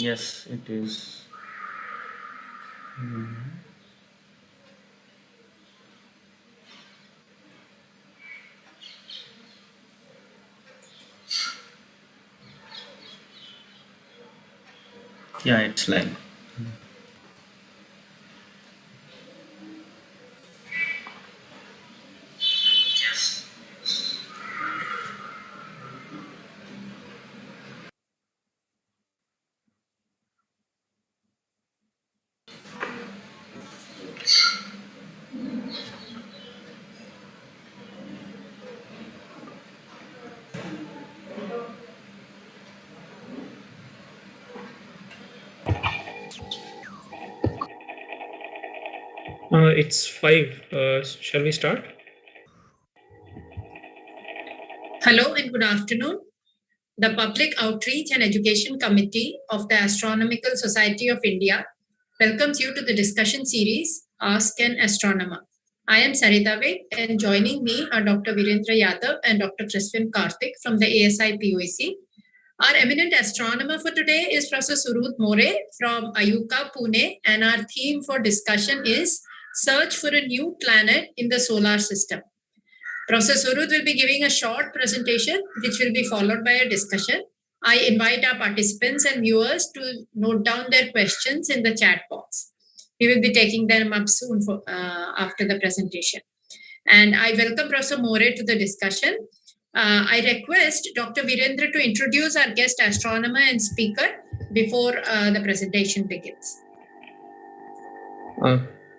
Yes, it is. Hmm. Yeah, it's like. It's five. Shall we start? Hello and good afternoon. The Public Outreach and Education Committee of the Astronomical Society of India welcomes you to the discussion series Ask an Astronomer. I am Sarita Vek, and joining me are Dr. Virendra Yadav and Dr. Crispin Karthik from the ASI POAC. Our eminent astronomer for today is Professor Surhud More from IUCAA, Pune, and our theme for discussion is Search for a New Planet in the Solar System. Professor Surhud will be giving a short presentation, which will be followed by a discussion. I invite our participants and viewers to note down their questions in the chat box. We will be taking them up soon after the presentation. And I welcome Professor More to the discussion. I request Dr. Virendra to introduce our guest astronomer and speaker before the presentation begins.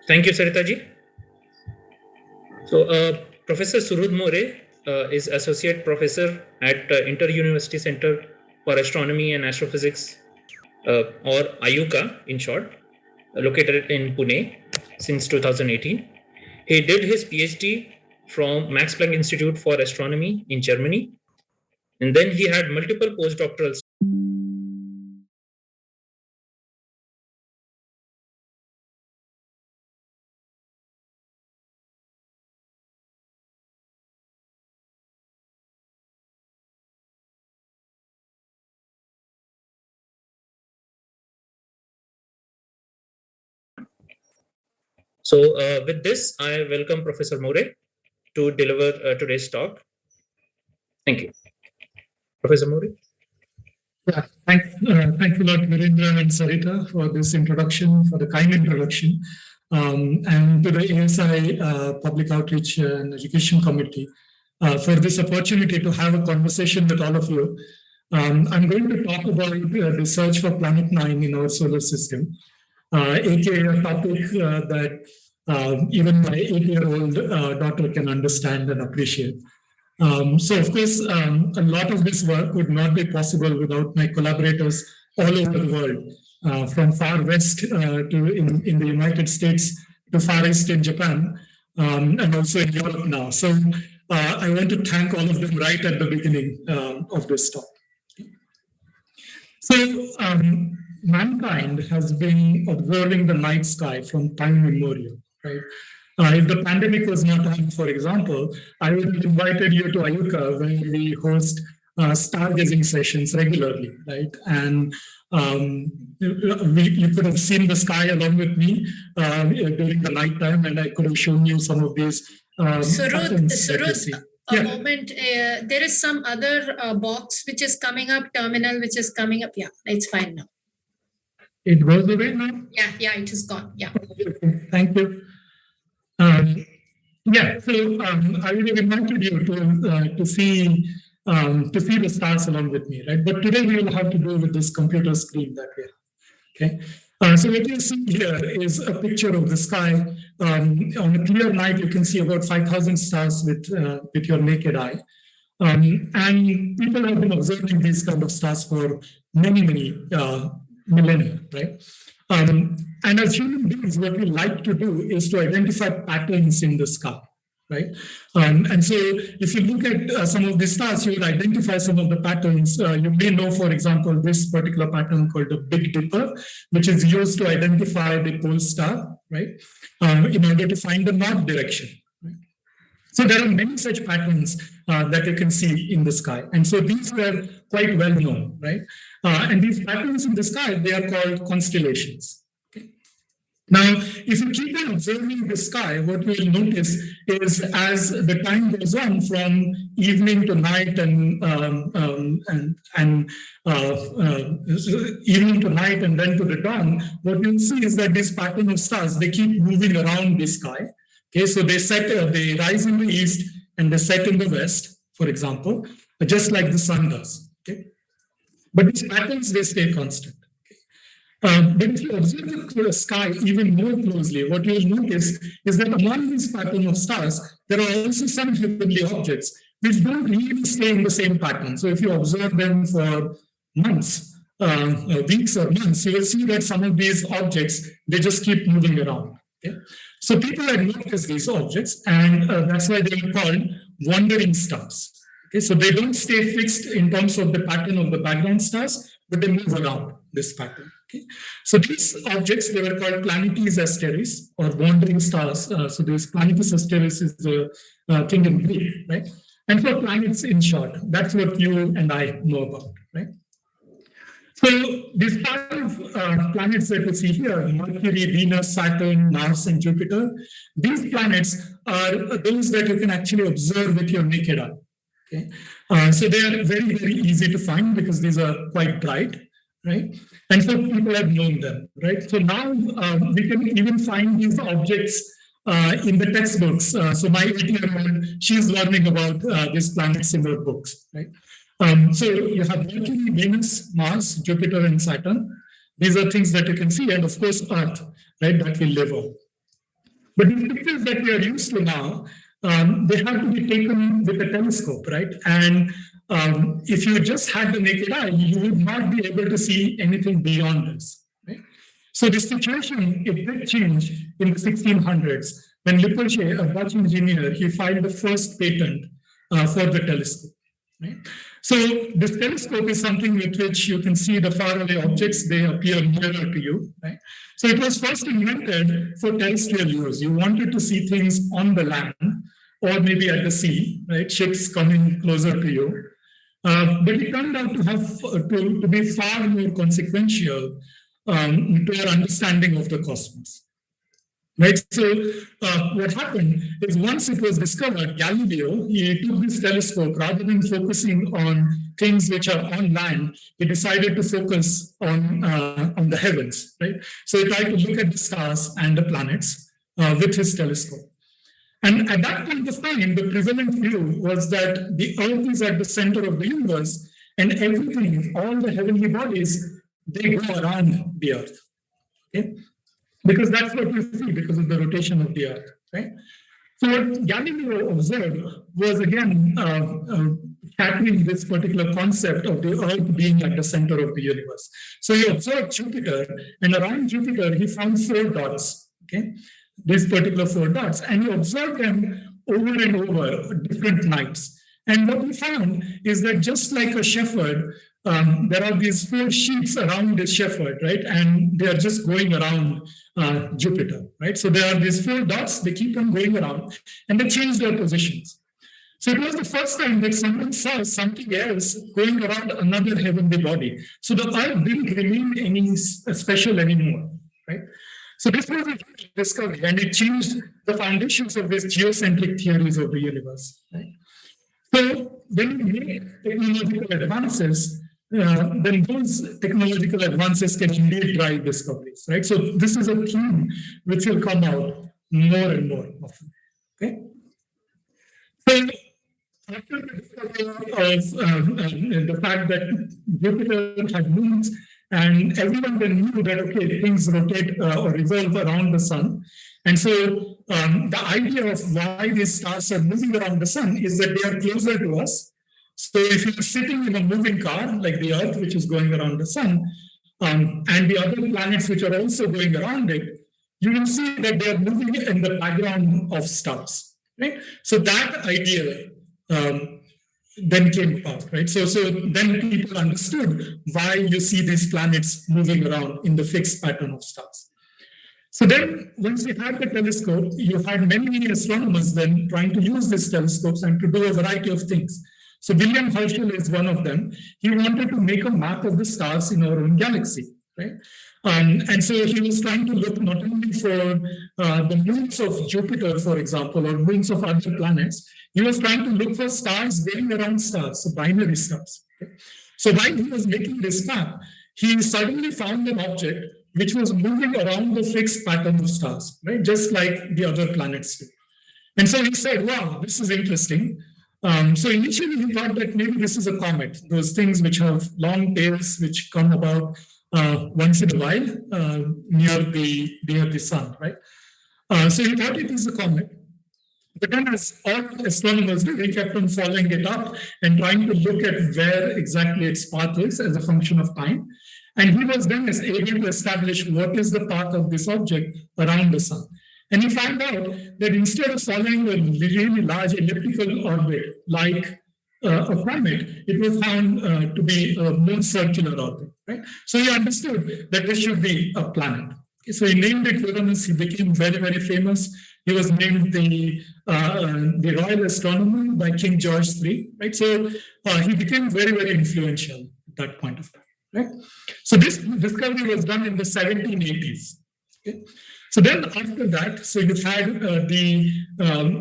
Thank you, Sarita ji. So, Professor Surhud More is Associate Professor at Inter-University Center for Astronomy and Astrophysics, or IUCAA in short, located in Pune since 2018. He did his PhD from Max Planck Institute for Astronomy in Germany, and then he had multiple postdoctoral. So, with this, I welcome Professor More to deliver today's talk. Thank you. Professor More. Yeah, thank you a lot, Virendra and Sarita, for this introduction, for the kind introduction, and to the ASI Public Outreach and Education Committee for this opportunity to have a conversation with all of you. I'm going to talk about the search for Planet 9 in our solar system, aka a topic that even my 8-year-old daughter can understand and appreciate. So, of course, a lot of this work would not be possible without my collaborators all over the world, from far west in the United States to far east in Japan, and also in Europe now. So, I want to thank all of them right at the beginning of this talk. So, mankind has been observing the night sky from time immemorial, right? If the pandemic was not on, for example, I would have invited you to IUCAA, where we host stargazing sessions regularly, right? And you could have seen the sky along with me during the nighttime, and I could have shown you some of these patterns that you see. A moment, there is some other box which is coming up, terminal which is coming up. Yeah, it's fine now. It goes away now? Yeah, it is gone. Yeah. Okay, thank you. Yeah, so I would have invited you to see the stars along with me, right? But today we will have to do with this computer screen that we have. Okay. So what you see here is a picture of the sky. On a clear night, you can see about 5,000 stars with your naked eye. And people have been observing these kind of stars for many millennia, right? And as human beings, what we like to do is to identify patterns in the sky, right? And so if you look at some of the stars, you will identify some of the patterns. You may know, for example, this particular pattern called the Big Dipper, which is used to identify the pole star, right? In order to find the north direction. Right? So there are many such patterns that you can see in the sky. And so these were quite well known, right? And these patterns in the sky, they are called constellations. Okay? Now, if you keep on observing the sky, what you will notice is as the time goes on from evening to night and evening to night and then to the dawn, what you'll see is that this pattern of stars, they keep moving around the sky. Okay, so they rise in the east and they set in the west, for example, just like the sun does. Okay, but these patterns, they stay constant. But if you observe the sky even more closely, what you will notice is that among these pattern of stars, there are also some heavenly objects which don't really stay in the same pattern. So if you observe them for months, weeks or months, you will see that some of these objects, they just keep moving around. Okay? So people had noticed these objects, and that's why they are called wandering stars. Okay? So they don't stay fixed in terms of the pattern of the background stars, but they move around this pattern. Okay? So these objects, they were called planetes asteris, or wandering stars. So this planetes asteris is the thing in Greek, right? And for planets, in short, that's what you and I know about, right? So these 5 planets that we see here, Mercury, Venus, Saturn, Mars, and Jupiter, these planets are those that you can actually observe with your naked eye. Okay? So they are very, very easy to find because these are quite bright, right? And so people have known them, right? So now we can even find these objects in the textbooks. So my 8-year-old, she's learning about these planets in her books, right? So you have Mercury, Venus, Mars, Jupiter, and Saturn. These are things that you can see, and of course, Earth, right, that we live on. But these pictures that we are used to now, they have to be taken with a telescope, right? And if you just had the naked eye, you would not be able to see anything beyond this, right? So this situation, it did change in the 1600s when Lippershey, a Dutch engineer, he filed the first patent for the telescope, right? So this telescope is something with which you can see the faraway objects, they appear nearer to you, right? So it was first invented for terrestrial use. You wanted to see things on the land or maybe at the sea, right? Ships coming closer to you. But it turned out to have to be far more consequential to our understanding of the cosmos. Right. So what happened is once it was discovered, Galileo, he took this telescope rather than focusing on things which are on land, he decided to focus on the heavens. Right. So he tried to look at the stars and the planets with his telescope. And at that point of time, the prevalent view was that the Earth is at the center of the universe, and everything, all the heavenly bodies, they go around the Earth. Okay? Because that's what you see because of the rotation of the Earth, right? So what Galileo observed was, again, shattering this particular concept of the Earth being at the center of the universe. So he observed Jupiter, and around Jupiter, he found 4 dots, okay? These particular 4 dots, and he observed them over and over different nights. And what we found is that just like a shepherd, there are these 4 sheets around this shepherd, right? And they are just going around Jupiter, right? So there are these 4 dots, they keep on going around, and they change their positions. So it was the first time that someone saw something else going around another heavenly body. So the Earth didn't remain any special anymore, right? So this was a huge discovery, and it changed the foundations of these geocentric theories of the universe, right? So when we make technological advances, then those technological advances can indeed drive discoveries, right? So this is a theme which will come out more and more often, okay? So after the discovery of the fact that Jupiter had moons, and everyone then knew that, okay, things rotate or revolve around the sun. And so the idea of why these stars are moving around the sun is that they are closer to us. So if you're sitting in a moving car, like the Earth, which is going around the sun, and the other planets which are also going around it, you will see that they are moving in the background of stars, right? So that idea then came about, right? So then people understood why you see these planets moving around in the fixed pattern of stars. So then, once you had the telescope, you had many astronomers then trying to use these telescopes and to do a variety of things. So William Herschel is one of them. He wanted to make a map of the stars in our own galaxy, right? And so he was trying to look not only for the moons of Jupiter, for example, or moons of other planets. He was trying to look for stars going around stars, so binary stars. Okay? So while he was making this map, he suddenly found an object which was moving around the fixed pattern of stars, right? Just like the other planets do. And so he said, wow, this is interesting. So initially he thought that maybe this is a comet, those things which have long tails, which come about once in a while near the sun, right? So he thought it is a comet. But then, as all astronomers do, they kept on following it up and trying to look at where exactly its path is as a function of time. And he was then able to establish what is the path of this object around the sun. And he found out that instead of following a really large elliptical orbit like a comet, it was found to be a more circular orbit. Right? So he understood that this should be a planet. So he named it Uranus. He became very, very famous. He was named the Royal Astronomer by King George III. Right? So he became very, very influential at that point of time. Right? So this discovery was done in the 1780s. Okay? So then after that, so you had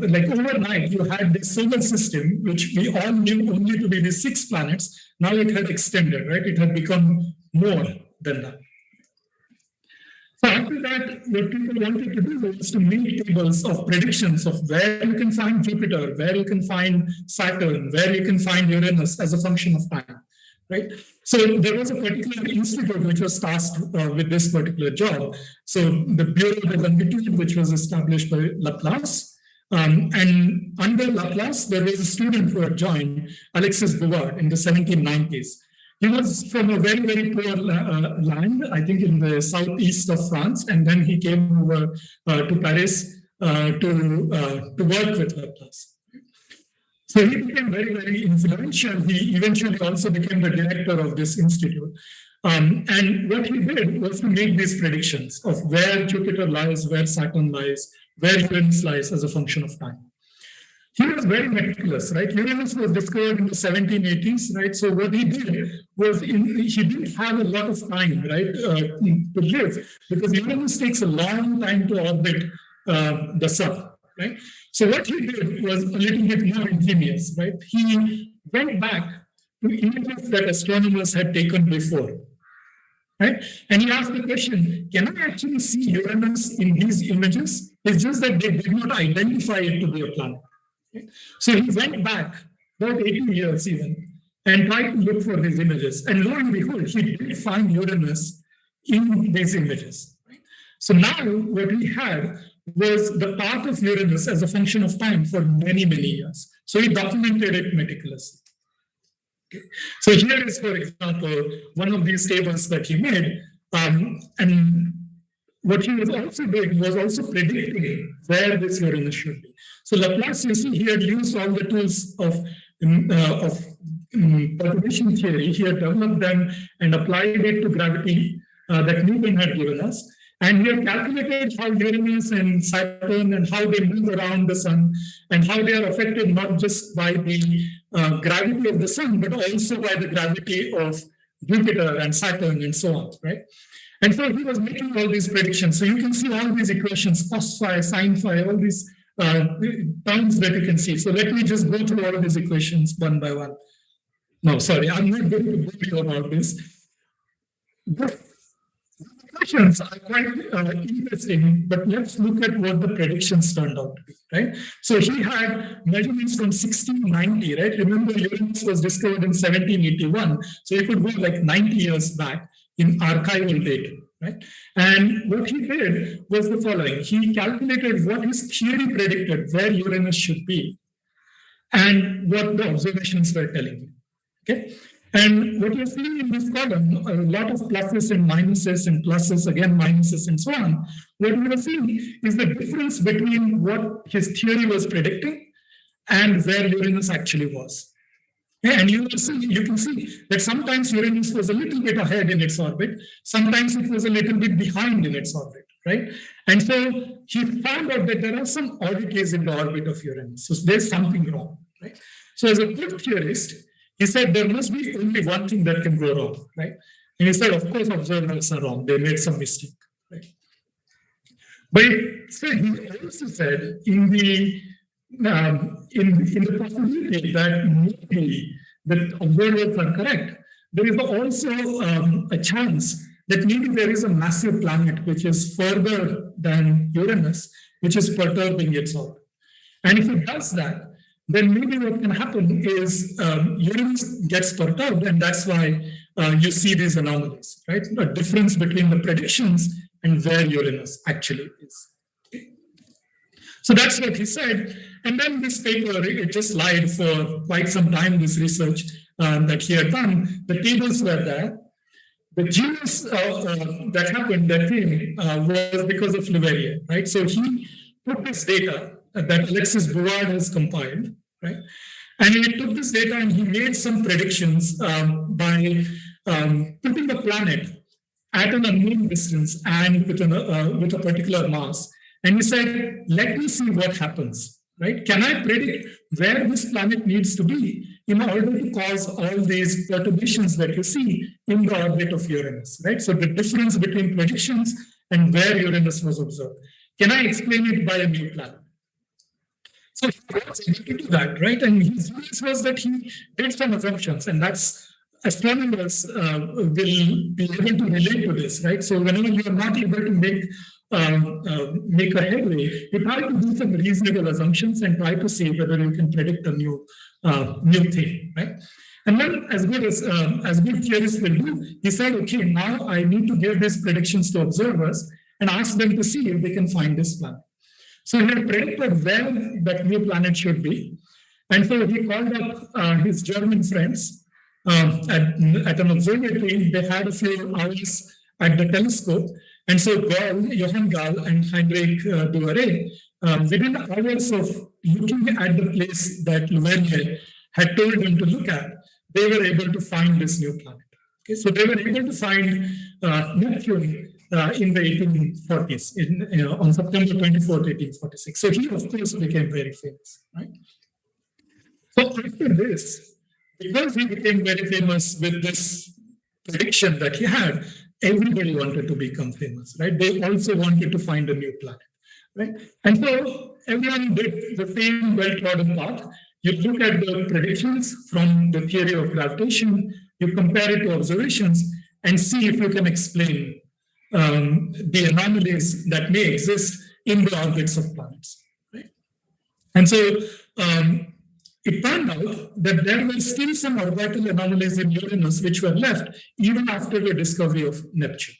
like overnight, you had the solar system, which we all knew only to be the 6 planets. Now it had extended, right? It had become more than that. So after that, what people wanted to do was to make tables of predictions of where you can find Jupiter, where you can find Saturn, where you can find Uranus as a function of time. Right? So there was a particular institute which was tasked with this particular job. So the Bureau de Longitude, which was established by Laplace. And under Laplace, there was a student who had joined, Alexis Bouvard, in the 1790s. He was from a very, very poor land, I think in the southeast of France. And then he came over to Paris to work with Laplace. So he became very, very influential. He eventually also became the director of this institute. And what he did was to make these predictions of where Jupiter lies, where Saturn lies, where Uranus lies as a function of time. He was very meticulous, right? Uranus was discovered in the 1780s, right? So what he did was he didn't have a lot of time, right, to live, because Uranus takes a long time to orbit the sun. Right? So what he did was a little bit more ingenious, right? He went back to images that astronomers had taken before, right? And he asked the question, can I actually see Uranus in these images? It's just that they did not identify it to be a planet. Right? So he went back about 80 years even and tried to look for these images. And lo and behold, he did find Uranus in these images. Right? So now what we had was the path of Uranus as a function of time for many, many years. So he documented it meticulously. Okay. So here is, for example, one of these tables that he made. And what he was also doing was also predicting where this Uranus should be. So Laplace, you see, he had used all the tools of perturbation theory. He had developed them and applied it to gravity that Newton had given us. And we have calculated how Uranus and Saturn and how they move around the sun and how they are affected not just by the gravity of the sun, but also by the gravity of Jupiter and Saturn and so on, right? And so he was making all these predictions. So you can see all these equations, cos phi, sin phi, all these terms that you can see. So let me just go through all of these equations one by one. No, sorry, I'm not going to bore you about this. Questions are quite interesting, but let's look at what the predictions turned out to be, right? So he had measurements from 1690, right? Remember, Uranus was discovered in 1781, so you could go like 90 years back in archival data, right? And what he did was the following. He calculated what his theory predicted where Uranus should be and what the observations were telling him, okay? And what you're seeing in this column, a lot of pluses and minuses and pluses, again, minuses and so on. What we are seeing is the difference between what his theory was predicting and where Uranus actually was. And you can see that sometimes Uranus was a little bit ahead in its orbit. Sometimes it was a little bit behind in its orbit. right? And so he found out that there are some oddities in the orbit of Uranus. So there's something wrong, right? So as a good theorist, he said there must be only one thing that can go wrong, right? And he said, of course, observers are wrong. They made some mistake, right? But he also said in the possibility that maybe the observers are correct, there is also a chance that maybe there is a massive planet which is further than Uranus, which is perturbing its orbit. And if it does that, then maybe what can happen is Uranus gets perturbed, and that's why you see these anomalies, right? A difference between the predictions and where Uranus actually is. Okay. So that's what he said. And then this paper, it just lied for quite some time, this research that he had done. The tables were there. The genius that happened, that came, was because of Leverrier, right? So he took this data that Alexis Bouvard has compiled, right? And he took this data and he made some predictions by putting the planet at an unknown distance and with a particular mass. And he said, let me see what happens, right? Can I predict where this planet needs to be in order to cause all these perturbations that you see in the orbit of Uranus, right? So the difference between predictions and where Uranus was observed. Can I explain it by a new planet? So he was able to do that, right? And his use was that he did some assumptions, and that's astronomers will be able to relate to this, right? So whenever you are not able to make a headway, you try to do some reasonable assumptions and try to see whether you can predict a new thing, right? And then, as good theorists will do, he said, okay, now I need to give these predictions to observers and ask them to see if they can find this planet. So he had predicted where that new planet should be. And so he called up his German friends at an observatory. They had a few hours at the telescope. And so Johann Gall and Heinrich Duverey, within hours of looking at the place that Leverrier had told them to look at, they were able to find this new planet. Okay, so they were able to find Neptune in the 1840s, on September 24th, 1846. So he, of course, became very famous, right? So after this, because he became very famous with this prediction that he had, everybody wanted to become famous, right? They also wanted to find a new planet, right? And so everyone did the same well-trodden path. You look at the predictions from the theory of gravitation, you compare it to observations, and see if you can explain the anomalies that may exist in the orbits of planets, right? And so it turned out that there were still some orbital anomalies in Uranus which were left even after the discovery of Neptune.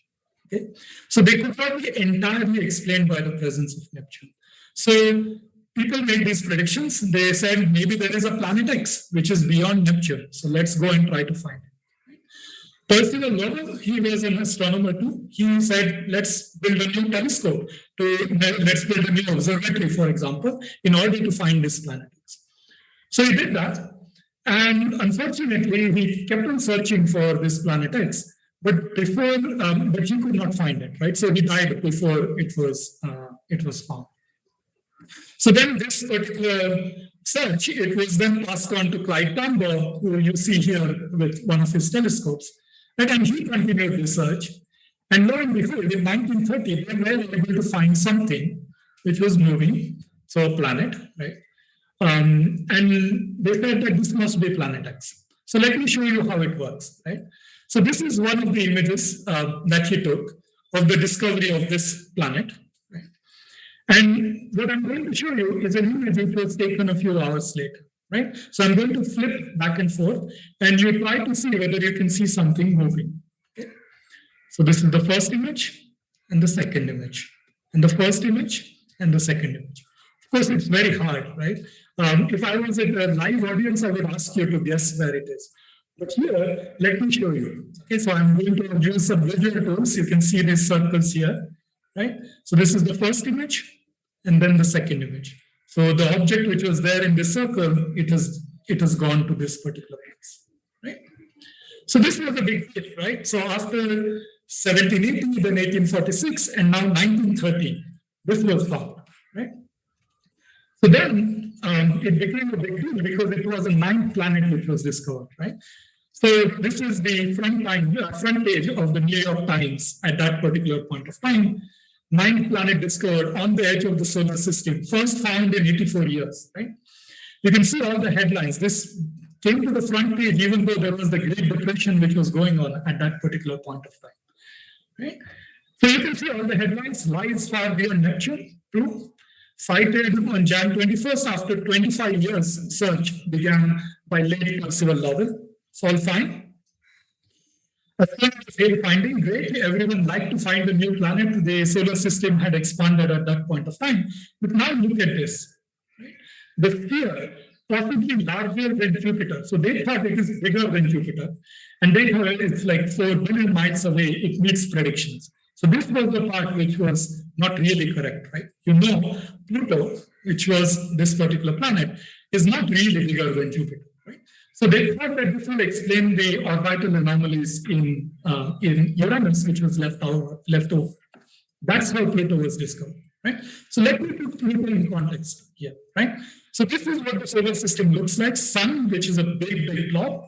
Okay? So they could not be entirely explained by the presence of Neptune. So people made these predictions. They said maybe there is a planet X which is beyond Neptune. So let's go and try to find it. Percival Lowell, he was an astronomer too. He said, let's build a new telescope, let's build a new observatory, for example, in order to find this planet. So he did that. And unfortunately, he kept on searching for this planet X, but he could not find it, right? So he died before it was found. So then this particular search, it was then passed on to Clyde Tombaugh, who you see here with one of his telescopes. And he continued research. And lo and behold, in 1930, they were able to find something which was moving, so a planet, right? And they said that this must be planet X. So let me show you how it works, right? So this is one of the images that he took of the discovery of this planet, right? And what I'm going to show you is an image which was taken a few hours later. Right? So I'm going to flip back and forth, and you try to see whether you can see something moving. Okay? So this is the first image and the second image, and the first image and the second image. Of course, it's very hard, right? If I was in a live audience, I would ask you to guess where it is. But here, let me show you. Okay, so I'm going to use some visual tools. You can see these circles here, right? So this is the first image, and then the second image. So the object which was there in this circle, it has gone to this particular place, right? So this was a big hit, right? So after 1780, then 1846, and now 1930. This was found, right? So then it became a big deal because it was a ninth planet which was discovered, right? So this is the front page of the New York Times at that particular point of time. Ninth planet discovered on the edge of the solar system, first found in 84 years, right? You can see all the headlines. This came to the front page even though there was the Great Depression which was going on at that particular point of time, right? So you can see all the headlines. Lies far beyond Neptune, true. Sighted on Jan 21st after 25 years. Search began by late Percival Lowell. It's all fine. Fail finding, great. Everyone liked to find a new planet. The solar system had expanded at that point of time. But now look at this. Right? The sphere, possibly larger than Jupiter. So they thought it is bigger than Jupiter. And they thought it's like 4 billion miles away. It meets predictions. So this was the part which was not really correct, right? You know, Pluto, which was this particular planet, is not really bigger than Jupiter, right? So they thought that this will explain the orbital anomalies in Uranus, which was left over. That's how Pluto was discovered, right? So let me put Pluto in context here, right? So this is what the solar system looks like. Sun, which is a big, big blob.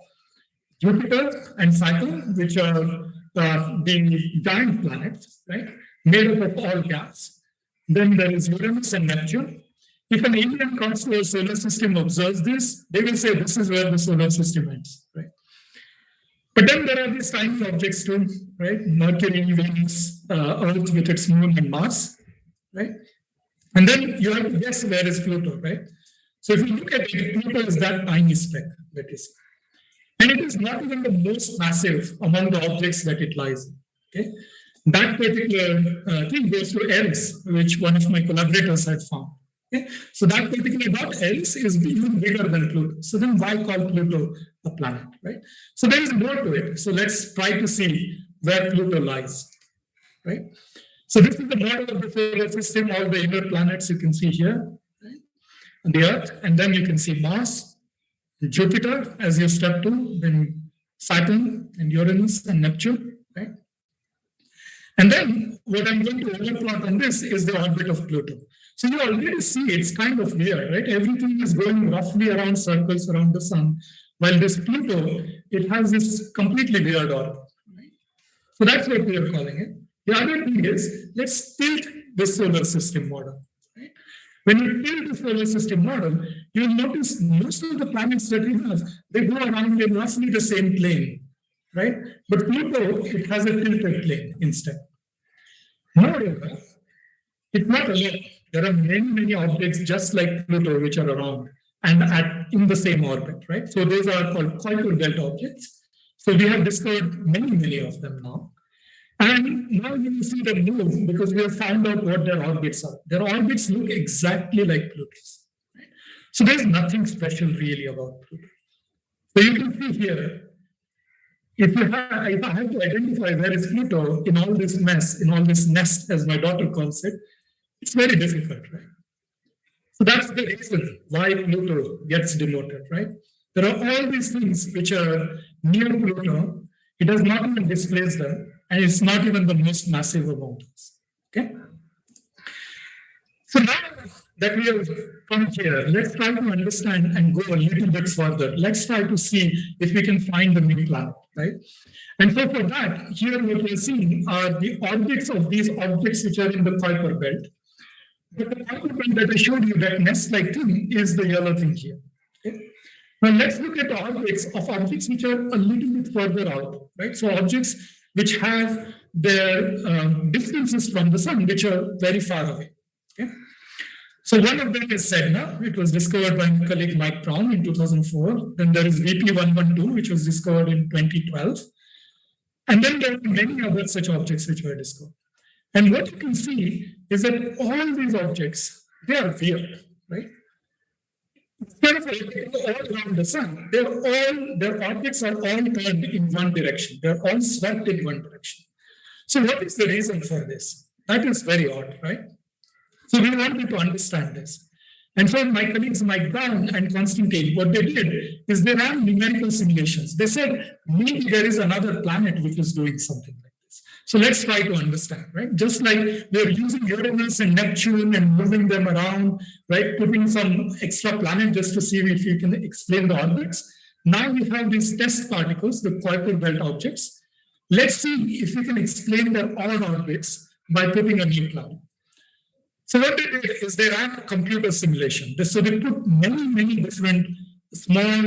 Jupiter and Saturn, which are the giant planets, right? Made up of all gas. Then there is Uranus and Neptune. If an alien comes to our solar system, observes this, they will say this is where the solar system ends, right? But then there are these tiny objects too, right? Mercury, Venus, Earth with its moon and Mars, right? And then you have to guess where is Pluto, right? So if you look at it, Pluto is that tiny speck that is. And it is not even the most massive among the objects that it lies in, okay? That particular thing goes to Eris, which one of my collaborators had found. Okay? So that particular dot Eris is even bigger than Pluto. So then why call Pluto a planet, right? So there is more to it. So let's try to see where Pluto lies, right? So this is the model of the solar system, all the inner planets you can see here, right? And the Earth, and then you can see Mars, Jupiter as you step to, then Saturn and Uranus and Neptune, right? And then what I'm going to overplot on this is the orbit of Pluto. So you already see it's kind of weird, right? Everything is going roughly around circles around the sun, while this Pluto, it has this completely weird orbit, right? So that's what we are calling it. The other thing is, let's tilt the solar system model. Right? When you tilt the solar system model, you'll notice most of the planets that we have, they go around in roughly the same plane, right? But Pluto, it has a tilted plane instead. Moreover, it's not alone. There are many, many objects just like Pluto which are around and in the same orbit, right? So those are called Kuiper belt objects. So we have discovered many, many of them now. And now you will see them move because we have found out what their orbits are. Their orbits look exactly like Pluto's. Right? So there's nothing special really about Pluto. So you can see here, if I have to identify where is Pluto in all this mess, in all this nest, as my daughter calls it, it's very difficult, right? So that's the reason why Pluto gets demoted, right? There are all these things which are near Pluto. It does not even displace them. And it's not even the most massive among us. Okay. So now that we have come here, let's try to understand and go a little bit further. Let's try to see if we can find the new planet, right? And so for that, here what we're seeing are the orbits of these objects which are in the Kuiper belt. But the Kuiper belt that I showed you, that nest-like thing, is the yellow thing here. Okay? Now let's look at the orbits of objects which are a little bit further out, right? So objects which have their distances from the sun, which are very far away. Okay? So one of them is Sedna. It was discovered by my colleague Mike Brown in 2004. Then there is VP112, which was discovered in 2012. And then there are many other such objects which were discovered. And what you can see is that all these objects, they are weird, right? Instead of all around the sun, their orbits are all turned in one direction. They're all swept in one direction. So what is the reason for this? That is very odd, right? So we wanted to understand this. And so my colleagues Mike Brown and Constantine, what they did is they ran numerical simulations. They said, maybe there is another planet which is doing something like this. So let's try to understand, right? Just like we're using Uranus and Neptune and moving them around, right? Putting some extra planet just to see if you can explain the orbits. Now we have these test particles, the Kuiper belt objects. Let's see if we can explain their odd orbits by putting a new planet. So what they did is they ran a computer simulation. So they put many different small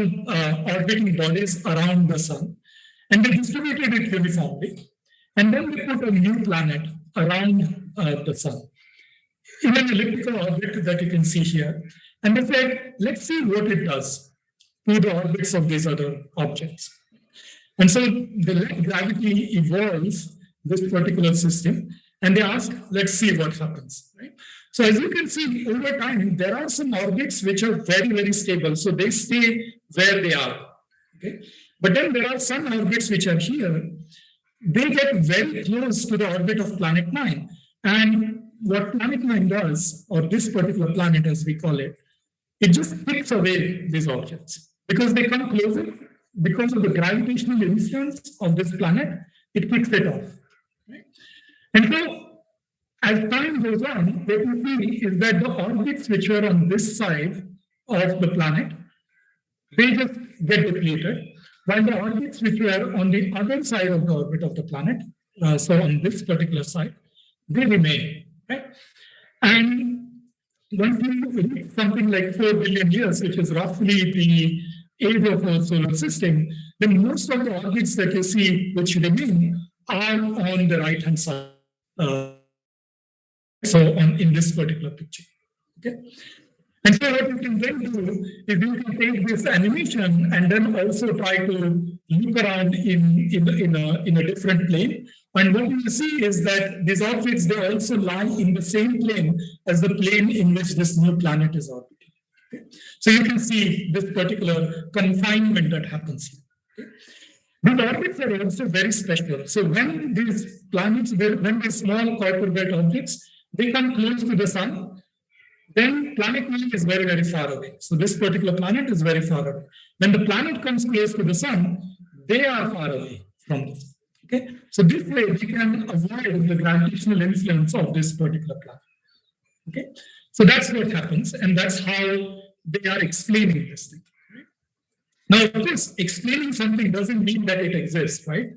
orbiting bodies around the sun, and they distributed it uniformly. And then they put a new planet around the sun in an elliptical orbit that you can see here. And they said, let's see what it does to the orbits of these other objects. And so they let gravity evolve this particular system, and they ask, let's see what happens. Right? So as you can see, over time, there are some orbits which are very stable. So they stay where they are. Okay? But then there are some orbits which are here. They get very close to the orbit of planet 9. And what planet 9 does, or this particular planet as we call it just picks away these objects. Because they come closer, because of the gravitational influence of this planet, it picks it off. Right? And so, as time goes on, what we see is that the orbits which were on this side of the planet, they just get depleted, while the orbits which were on the other side of the orbit of the planet, so on this particular side, they remain. Right? And once you reach something like 4 billion years, which is roughly the age of our solar system, then most of the orbits that you see which remain are on the right-hand side. In this particular picture. Okay. And so what you can then do is you can take this animation and then also try to look around in a different plane. And what you see is that these objects, they also lie in the same plane as the plane in which this new planet is orbiting. Okay? So you can see this particular confinement that happens here. Okay? These orbits are also very special. So when these planets, when these small Kuiper belt objects, they come close to the sun, then planet 9 is very far away. So this particular planet is very far away. When the planet comes close to the sun, they are far away from the sun. Okay? So this way we can avoid the gravitational influence of this particular planet. Okay? So that's what happens, and that's how they are explaining this thing. Now, of course, explaining something doesn't mean that it exists, right?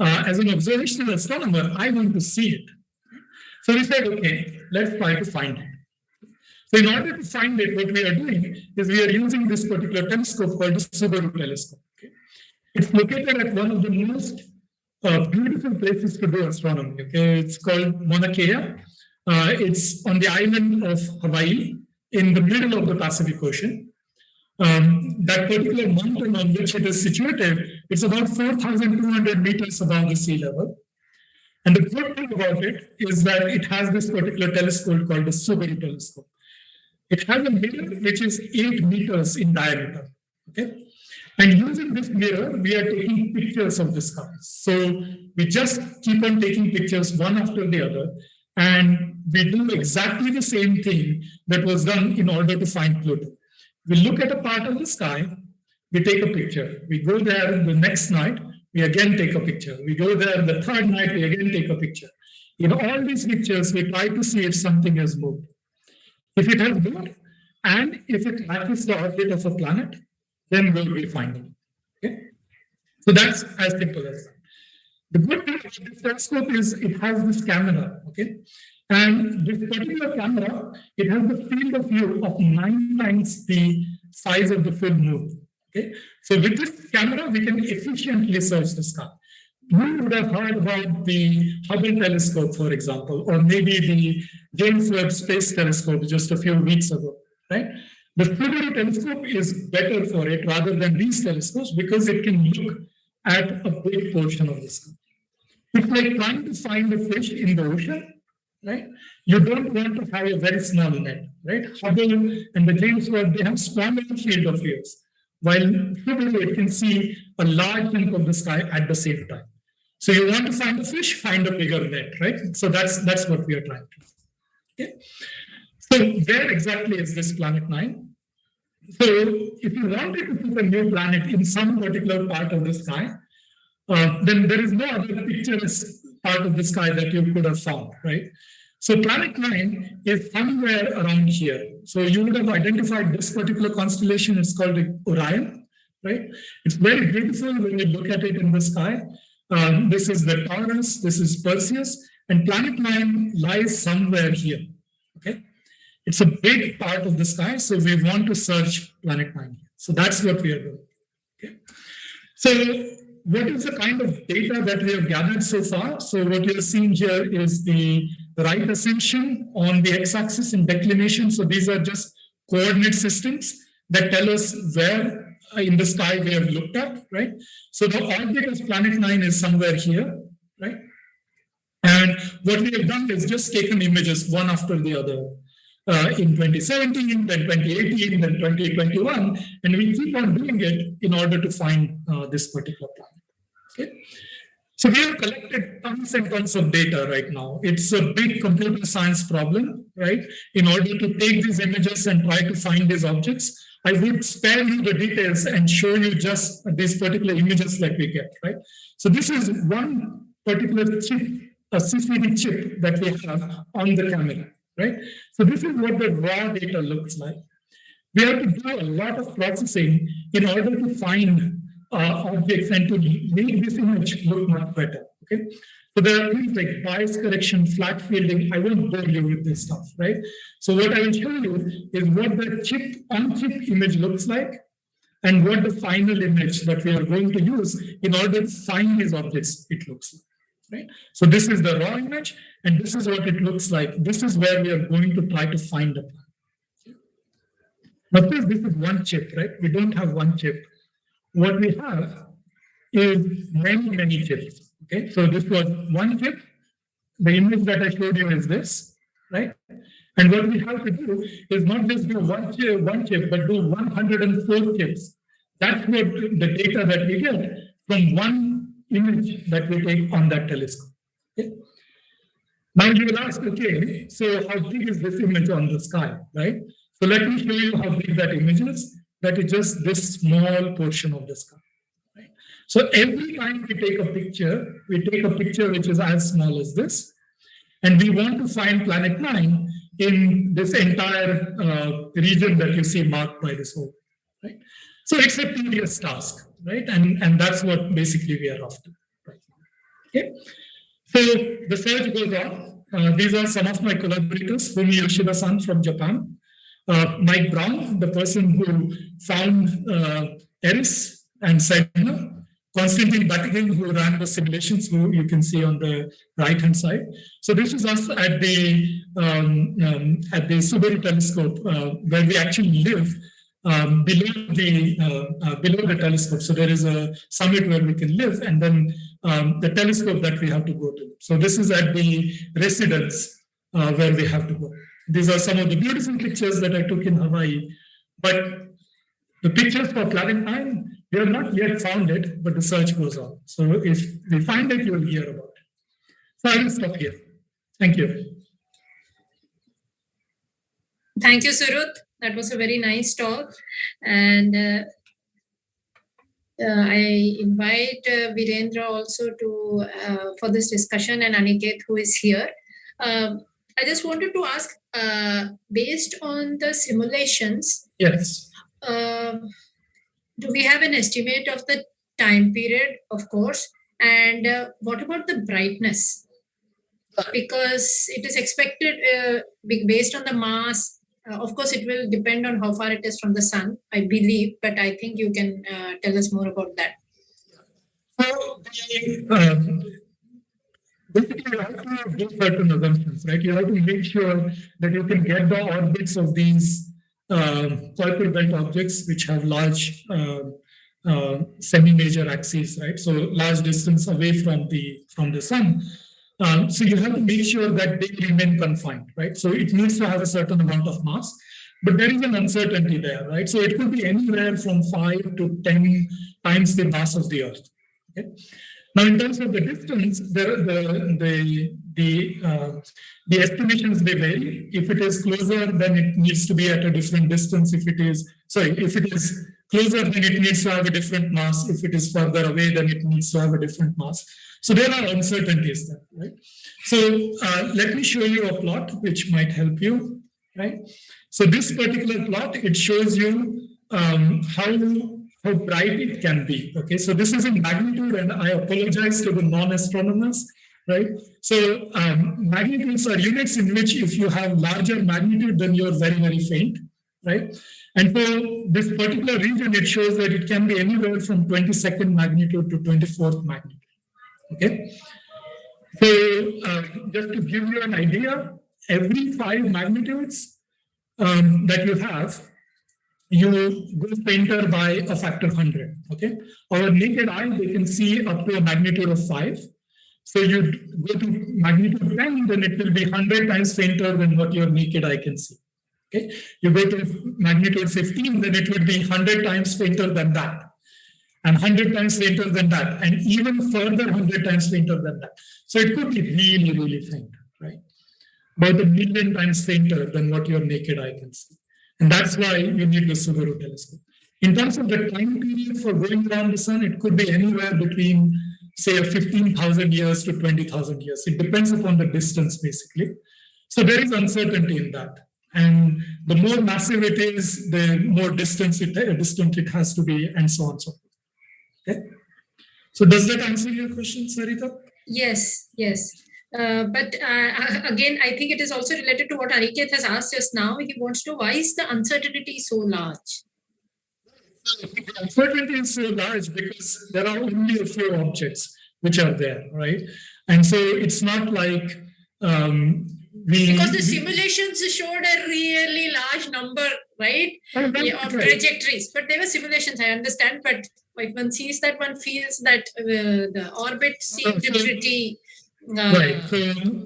As an observational astronomer, I want to see it. So we said, okay, let's try to find it. So in order to find it, what we are doing is we are using this particular telescope called the Subaru telescope. Okay? It's located at one of the most beautiful places to do astronomy. Okay? It's called Mauna Kea. It's on the island of Hawaii in the middle of the Pacific Ocean. That particular mountain on which it is situated, it's about 4,200 meters above the sea level. And the good thing about it is that it has this particular telescope called the Subaru telescope. It has a mirror which is 8 meters in diameter. Okay? And using this mirror, we are taking pictures of the sky. So we just keep on taking pictures one after the other. And we do exactly the same thing that was done in order to find Pluto. We look at a part of the sky, we take a picture. We go there the next night, we again take a picture. We go there the third night, we again take a picture. In all these pictures, we try to see if something has moved. If it has moved, and if it matches the orbit of a planet, then we'll be finding it. Okay? So that's as simple as that. The good thing about this telescope is it has this camera, okay? And this particular camera, it has the field of view of 9 times the size of the full moon. Okay? So with this camera, we can efficiently search the sky. You would have heard about the Hubble telescope, for example, or maybe the James Webb Space Telescope just a few weeks ago, right? The Subaru telescope is better for it rather than these telescopes because it can look at a big portion of the sky. It's like trying to find a fish in the ocean, right? You don't want to have a very small net, right? Hubble and the James Webb, they have smaller field of views. While Subaru, it can see a large chunk of the sky at the same time. So you want to find a fish, find a bigger net, right? So that's what we are trying to do. Okay? So where exactly is this planet 9? So if you wanted to put a new planet in some particular part of the sky, then there is no other picturesque part of the sky that you could have found, right? So planet 9 is somewhere around here. So you would have identified this particular constellation. It's called Orion, right? It's very beautiful when you look at it in the sky. This is the Taurus, this is Perseus, and planet 9 lies somewhere here, okay? It's a big part of the sky, so we want to search planet 9. So that's what we are doing, okay? So what is the kind of data that we have gathered so far? So what you're seeing here is the right ascension on the x-axis and declination. So these are just coordinate systems that tell us where in the sky we have looked at, right? So the orbit of planet 9 is somewhere here, right? And what we have done is just taken images one after the other in 2017, then 2018, then 2021, and we keep on doing it in order to find this particular planet. Okay? So we have collected tons and tons of data right now. It's a big computer science problem, right? In order to take these images and try to find these objects, I would spare you the details and show you just these particular images that we get, right? So this is one particular chip, a CCD chip that we have on the camera, right? So this is what the raw data looks like. We have to do a lot of processing in order to find objects and to make this image look much better, okay? So there are things like bias correction, flat fielding. I won't bore you with this stuff, right? So what I will show you is what the chip-on-chip image looks like and what the final image that we are going to use in order to find these objects it looks like, right? So this is the raw image, and this is what it looks like. This is where we are going to try to find the planet. Of course, this is one chip, right? We don't have one chip. What we have is many, many chips. Okay, so this was one chip. The image that I showed you is this, right? And what we have to do is not just do one chip, but do 104 chips. That's what the data that we get from one image that we take on that telescope. Okay? Now you will ask, okay, so how big is this image on the sky, right? So let me show you how big that image is. That is just this small portion of the sky. So every time we take a picture which is as small as this, and we want to find planet 9 in this entire region that you see marked by this hole, right? So it's a tedious task, right? And that's what basically we are after right now. Okay. So the search goes on. These are some of my collaborators, Fumi Yoshida-san from Japan, Mike Brown, the person who found Eris and Sedna, Konstantin Batygin, who ran the simulations, who you can see on the right-hand side. So this is us at the Subaru telescope, where we actually live below the telescope. So there is a summit where we can live, and then the telescope that we have to go to. So this is at the residence where we have to go. These are some of the beautiful pictures that I took in Hawaii. But the pictures for planet 9, we have not yet found it, but the search goes on. So if we find it, you will hear about it. So I will stop here. Thank you. Thank you, Surhud. That was a very nice talk. And I invite Virendra also to for this discussion, and Aniket, who is here. I just wanted to ask, based on the simulations, yes. Do we have an estimate of the time period, of course? And what about the brightness? Because it is expected, based on the mass, of course, it will depend on how far it is from the sun, I believe, but I think you can tell us more about that. So, basically, you have to do certain assumptions, right? You have to make sure that you can get the orbits of these Kuiper belt objects, which have large semi-major axes, right? So large distance away from the sun. So you have to make sure that they remain confined, right? So it needs to have a certain amount of mass, but there is an uncertainty there, right? So it could be anywhere from 5 to 10 times the mass of the Earth. Okay? Now, in terms of the distance, the estimations, they vary. If it is closer, then it needs to be at a different distance. If it is closer, then it needs to have a different mass. If it is further away, then it needs to have a different mass. So there are uncertainties there, right? So let me show you a plot which might help you, right? So this particular plot, it shows you how bright it can be. Okay, so this is in magnitude, and I apologize to the non-astronomers, right? So magnitudes are units in which if you have larger magnitude, then you're very, very faint, right? And for this particular region, it shows that it can be anywhere from 22nd magnitude to 24th magnitude. Okay, so just to give you an idea, every 5 magnitudes that you have, you go fainter by a factor 100. Okay, our naked eye, they can see up to a magnitude of 5. So you go to magnitude 10, then it will be 100 times fainter than what your naked eye can see. Okay, you go to magnitude 15, then it would be 100 times fainter than that, and 100 times fainter than that, and even further 100 times fainter than that. So it could be really, really faint, right? About 1,000,000 times fainter than what your naked eye can see. And that's why you need the Subaru telescope. In terms of the time period for going around the sun, it could be anywhere between, say, 15,000 years to 20,000 years. It depends upon the distance, basically. So there is uncertainty in that. And the more massive it is, the more distant it has to be, and so on and so forth. Okay. So does that answer your question, Sarita? Yes, yes. But again, I think it is also related to what Aniket has asked just now. He wants to know, why is the uncertainty so large? The uncertainty is so large because there are only a few objects which are there, right? And so it's not like because the simulations showed a really large number, right, of trajectories. But they were simulations, I understand. But if one sees that, one feels that the orbit seemed pretty... right.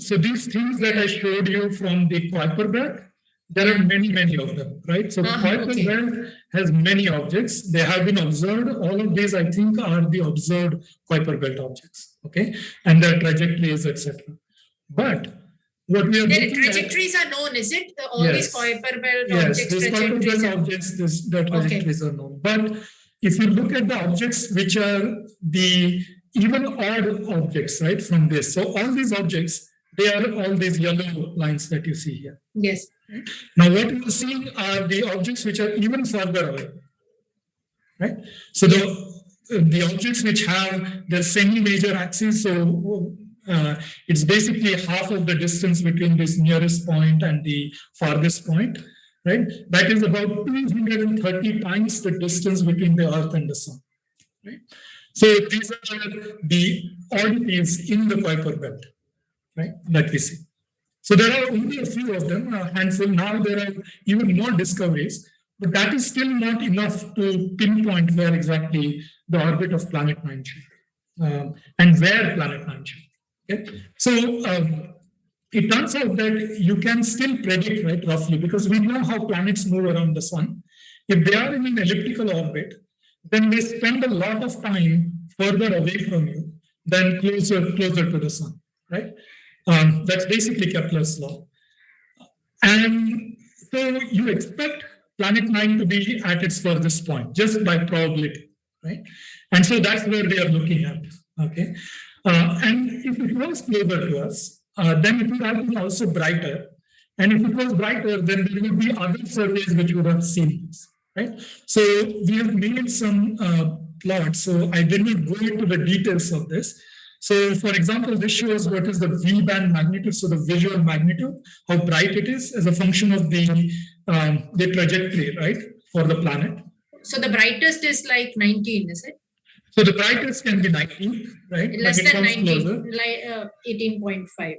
So these things that I showed you from the Kuiper belt, there are many, many of them, right? So Kuiper belt has many objects. They have been observed. All of these, I think, are the observed Kuiper belt objects, okay? And their trajectories, etc. But what we are trajectories are known, is it? All these Kuiper belt objects, these Kuiper belt objects, the trajectories are known. But if you look at the objects which are the even odd objects, right, from this. So all these objects, they are all these yellow lines that you see here. Yes. Right? Now what you are seeing are the objects which are even further away, right? So the objects which have the semi-major axis, so it's basically half of the distance between this nearest point and the farthest point, right? That is about 230 times the distance between the Earth and the Sun, right? So these are the oddities in the Kuiper belt, right, that we see. So there are only a few of them, a handful. Now there are even more discoveries, but that is still not enough to pinpoint where exactly the orbit of planet 9 should be, and where planet 9 should be. Okay? So it turns out that you can still predict, right, roughly, because we know how planets move around the sun. If they are in an elliptical orbit, then they spend a lot of time further away from you than closer to the sun, right? That's basically Kepler's law. And so you expect planet 9 to be at its furthest point, just by probability, right? And so that's where they are looking at, okay? And if it was closer to us, then it would have been also brighter. And if it was brighter, then there would be other surveys which would have seen this. Right. So we have made some plots. So I did not go into the details of this. So for example, this shows what is the vband magnitude, so the visual magnitude, how bright it is as a function of the trajectory, right, for the planet. So the brightest is like 19, is it? So the brightest can be 19, right? Less than 19, like 18.5.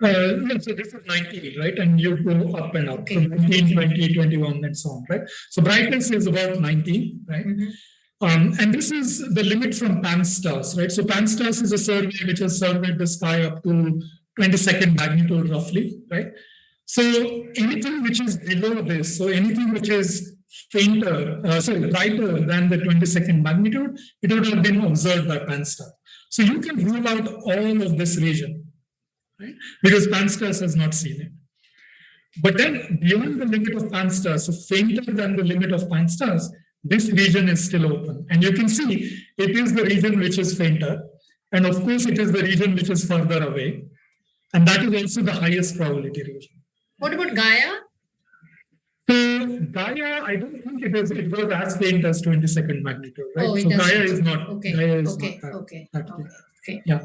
So this is 19, right? And you go up and up. Okay. So 19, 20, 21, and so on, right? So brightness is about 19, right? Mm-hmm. And this is the limit from Pan-STARRS, right? So Pan-STARRS is a survey which has surveyed the sky up to 22nd magnitude, roughly, right? So anything which is below this, so anything which is brighter than the 22nd magnitude, it would have been observed by Pan-STARRS. So you can rule out all of this region, right? Because Pan-STARRS has not seen it. But then beyond the limit of Pan-STARRS, so fainter than the limit of Pan-STARRS, this region is still open. And you can see it is the region which is fainter. And of course, it is the region which is further away. And that is also the highest probability region. What about Gaia? So Gaia, I don't think it was as faint as 22nd magnitude, right? Oh, so Gaia is not. Okay. Gaia is Okay. not Okay. that Okay. Okay. Yeah.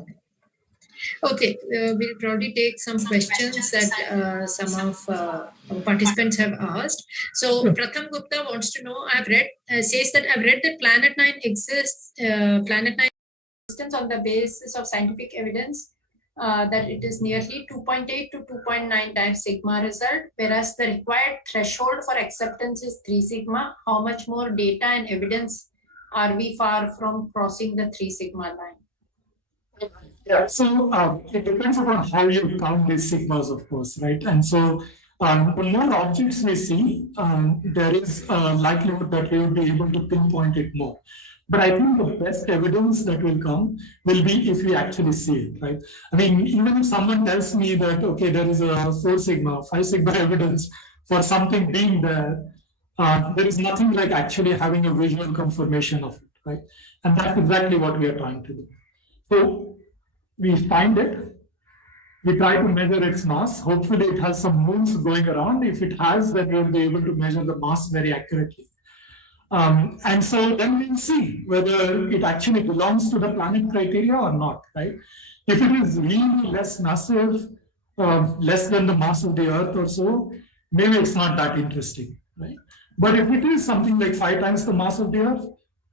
Okay, we'll probably take some questions that some of our participants have asked. So Pratham Gupta wants to know, I've read, says that I've read that Planet 9 exists, Planet 9 existence on the basis of scientific evidence that it is nearly 2.8 to 2.9 times sigma result, whereas the required threshold for acceptance is 3 sigma. How much more data and evidence are we far from crossing the 3 sigma line? Yeah, so it depends upon how you count these sigmas, of course, right? And so the more objects we see, there is a likelihood that we will be able to pinpoint it more. But I think the best evidence that will come will be if we actually see it, right? I mean, even if someone tells me that, okay, there is a 4 sigma, 5 sigma evidence for something being there, there is nothing like actually having a visual confirmation of it, right? And that's exactly what we are trying to do. So we find it, we try to measure its mass. Hopefully it has some moons going around. If it has, then we'll be able to measure the mass very accurately. And so then we'll see whether it actually belongs to the planet criteria or not, right? If it is really less massive, less than the mass of the Earth or so, maybe it's not that interesting, right? But if it is something like 5 times the mass of the Earth,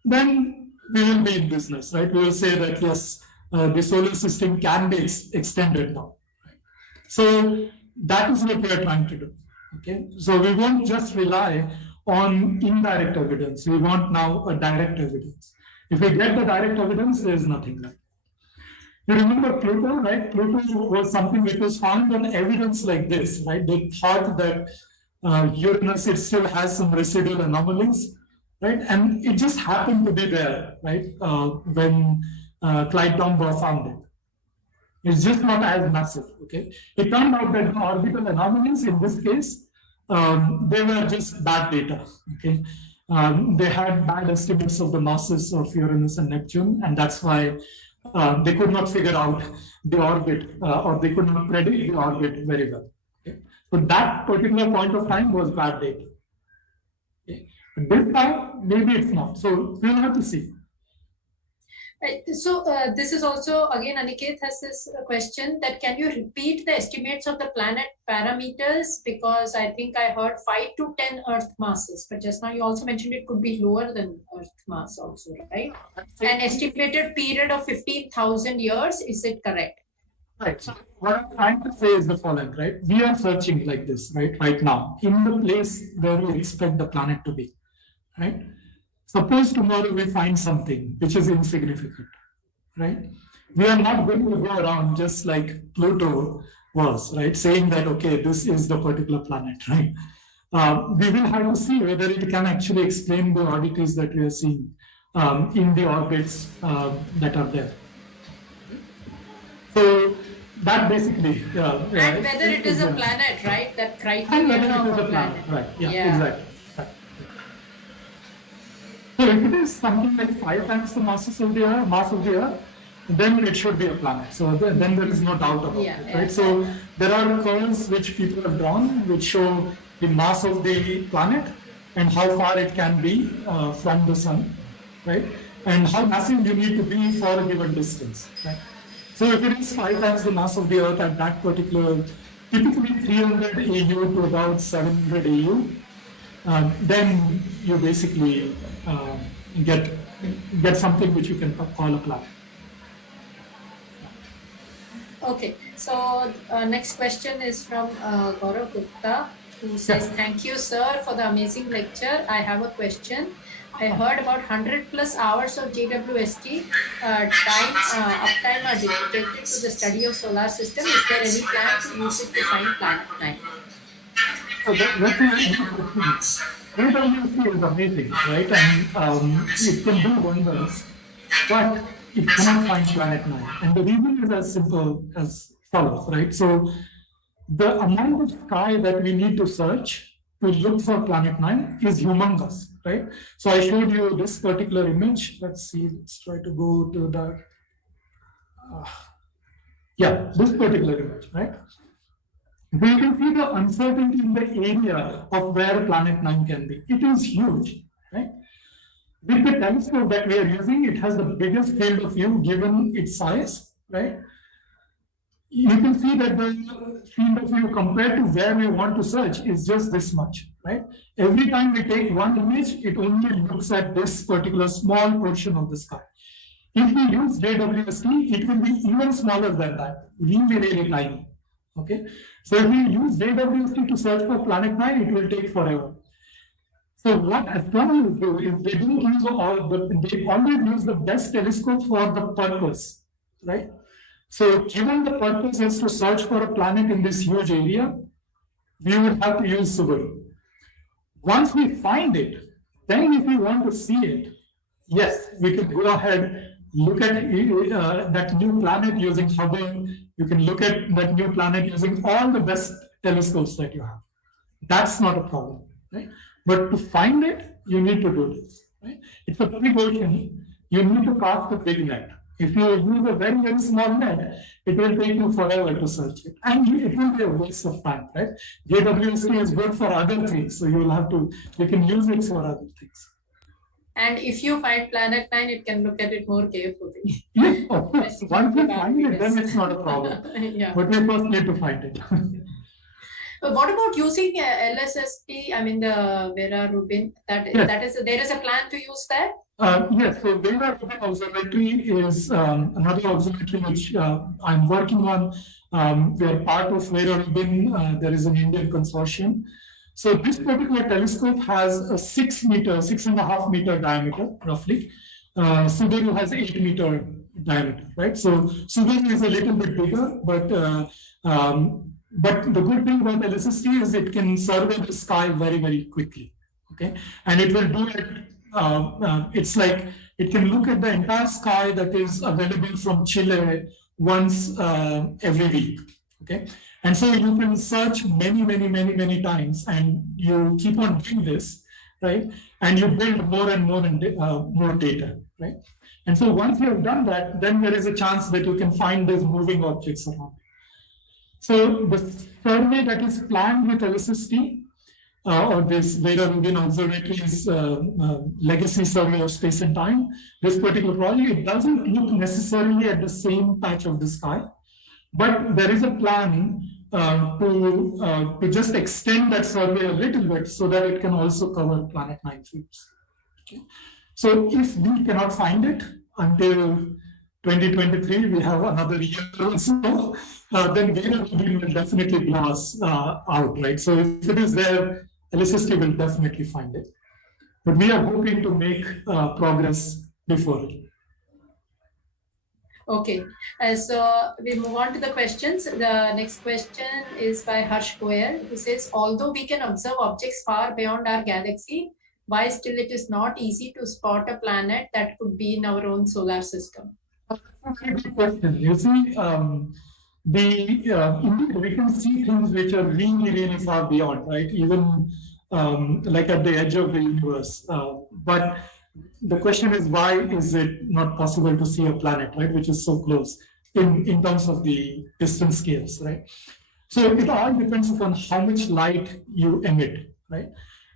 then we will be in business, right? We will say that, yes, the solar system can be extended now. So that is what we are trying to do. Okay, so we won't just rely on indirect evidence. We want now a direct evidence. If we get the direct evidence, there is nothing like that. You remember Pluto, right? Pluto was something which was found on evidence like this, right? They thought that Uranus, it still has some residual anomalies, right? And it just happened to be there, right? When Clyde Tombaugh found it. It's just not as massive, okay? It turned out that the orbital anomalies in this case, they were just bad data, okay? They had bad estimates of the masses of Uranus and Neptune, and that's why they could not figure out the orbit, or they could not predict the orbit very well. Okay? So that particular point of time was bad data. Okay? But this time, maybe it's not. So we'll have to see. So this is also, again, Aniket has this question that can you repeat the estimates of the planet parameters? Because I think I heard 5 to 10 Earth masses, but just now you also mentioned it could be lower than Earth mass also, right? An estimated period of 15,000 years, is it correct? Right. So what I'm trying to say is the following, right? We are searching like this, right now, in the place where we expect the planet to be, right? Suppose tomorrow we find something which is insignificant, right? We are not going to go around just like Pluto was, right? Saying that, okay, this is the particular planet, right? We will have to see whether it can actually explain the oddities that we are seeing in the orbits that are there. So that basically... and whether it is a planet, right? That criterion of a planet. Right, yeah, exactly. So if it is something like 5 times the mass of the Earth, then it should be a planet. So then there is no doubt about it, right? So there are curves which people have drawn which show the mass of the planet and how far it can be from the sun, right? And how massive you need to be for a given distance, right? So if it is 5 times the mass of the Earth at that particular, typically 300 AU to about 700 AU, then you basically get something which you can call a planet. Okay, so next question is from Gaurav Gupta, who says, thank you, sir, for the amazing lecture. I have a question. I heard about 100 plus hours of JWST uptime are dedicated to the study of solar system. Is there any plan to use it to find planet time? So that's JWST is amazing, right? And it can do wonders, but it cannot find planet 9. And the reason is as simple as follows, right? So the amount of sky that we need to search to look for planet 9 is humongous, right? So I showed you this particular image. Let's see, let's try to go to the, yeah, this particular image, right? We can see the uncertainty in the area of where planet 9 can be. It is huge, right? With the telescope that we are using, it has the biggest field of view given its size, right? You can see that the field of view compared to where we want to search is just this much, right? Every time we take one image, it only looks at this particular small portion of the sky. If we use JWST, it will be even smaller than that, really, really tiny, okay? So if we use JWST to search for planet 9, it will take forever. So what astronomers do is they don't use they always use the best telescope for the purpose, right? So given the purpose is to search for a planet in this huge area, we would have to use Subaru. Once we find it, then if we want to see it, yes, we can go ahead, look at that new planet using Hubble. You can look at that new planet using all the best telescopes that you have. That's not a problem, right? But to find it, you need to do this, right? It's a big ocean. You need to cast a big net. If you use a very, very small net, it will take you forever to search it. And it will be a waste of time, right? JWST is good for other things. So you can use it for other things. And if you find planet 9, it can look at it more carefully. Yes, of course. Once you find it, then it's not a problem. Yeah. But we first need to find it. But what about using LSST? I mean, the Vera Rubin. There is a plan to use that. Yes, so Vera Rubin Observatory is another observatory which I'm working on. We are part of Vera Rubin. There is an Indian consortium. So this particular telescope has a 6.5 meter diameter, roughly. Subaru has 8 meter diameter, right? So Subaru is a little bit bigger, but the good thing about LSST is it can survey the sky very, very quickly, okay? And it will do it, it's like, it can look at the entire sky that is available from Chile once every week, okay? And so you can search many times, and you keep on doing this, right? And you build more and more data, right? And so once you have done that, then there is a chance that you can find these moving objects around. So the survey that is planned with LSST, or this Vera Rubin Observatory's legacy survey of space and time, this particular project, it doesn't look necessarily at the same patch of the sky, but there is a plan to just extend that survey a little bit so that it can also cover planet 9 fields. Okay. So if we cannot find it until 2023, we have another year or so, then Vera Rubin will definitely blow us out, right? So if it is there, LSST will definitely find it. But we are hoping to make progress before it. Okay, so we move on to the questions. The next question is by Harsh Goyal, who says, although we can observe objects far beyond our galaxy, why still it is not easy to spot a planet that could be in our own solar system? That's a very good question. You see, indeed, we can see things which are really, really far beyond, right? Even like at the edge of the universe. But the question is, why is it not possible to see a planet, right, which is so close in terms of the distance scales, right? So it all depends upon how much light you emit, right?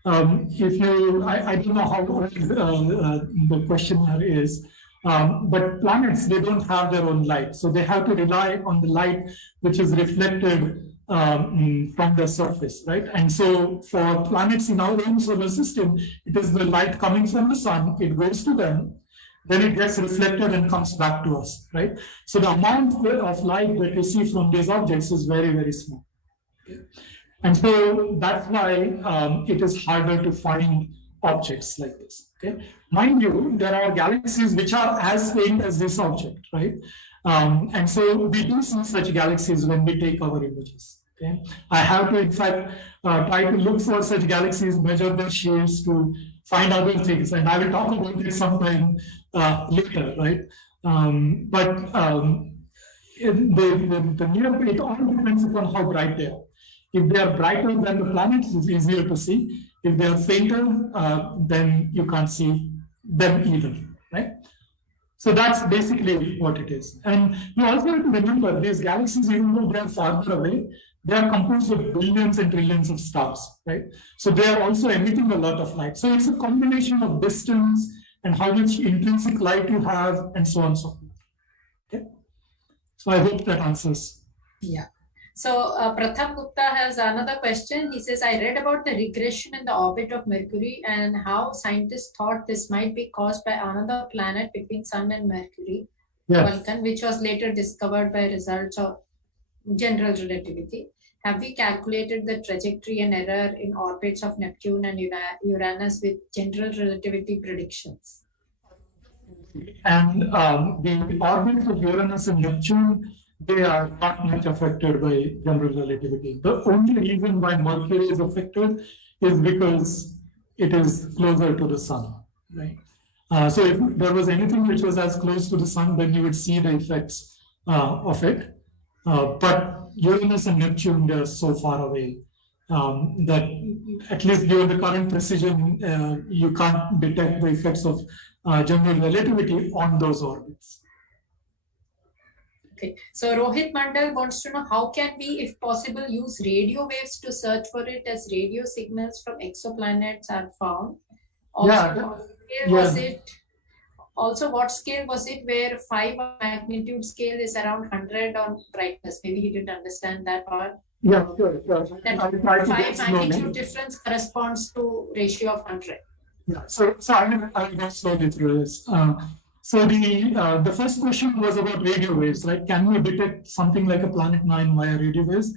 If you, I don't know how old the questioner is, but planets, they don't have their own light. So they have to rely on the light which is reflected from the surface, right? And so for planets in our own solar system, it is the light coming from the sun, it goes to them, then it gets reflected and comes back to us, right? So the amount of light that you see from these objects is very, very small. Okay? And so that's why it is harder to find objects like this, okay? Mind you, there are galaxies which are as faint as this object, right? And so we do see such galaxies when we take our images. Okay. I have to, in fact, try to look for such galaxies, measure their shapes to find other things, and I will talk about it sometime later, right? But it all depends upon how bright they are. If they are brighter than the planets, it's easier to see. If they are fainter, then you can't see them either, right? So that's basically what it is. And you also have to remember these galaxies, even though they are farther away, they are composed of billions and trillions of stars, right? So they are also emitting a lot of light. So it's a combination of distance and how much intrinsic light you have and so on and so forth. Okay? So I hope that answers. Yeah. So Pratham Gupta has another question. He says, I read about the regression in the orbit of Mercury and how scientists thought this might be caused by another planet between Sun and Mercury, Vulcan, which was later discovered by results of general relativity. Have we calculated the trajectory and error in orbits of Neptune and Uranus with general relativity predictions? And the orbits of Uranus and Neptune, they are not much affected by general relativity. The only reason why Mercury is affected is because it is closer to the sun, right? So if there was anything which was as close to the sun, then you would see the effects of it. But Uranus and Neptune, they are so far away that at least given the current precision, you can't detect the effects of general relativity on those orbits. Okay, so Rohit Mandal wants to know how can we, if possible, use radio waves to search for it as radio signals from exoplanets are found. Also, what scale was it where 5 magnitude scale is around 100 on brightness? Maybe he didn't understand that part. Yeah, sure. That 5 magnitude difference corresponds to ratio of 100. Yeah, so I'll go slowly through this. So the first question was about radio waves, right? Can we detect something like a Planet 9 via radio waves?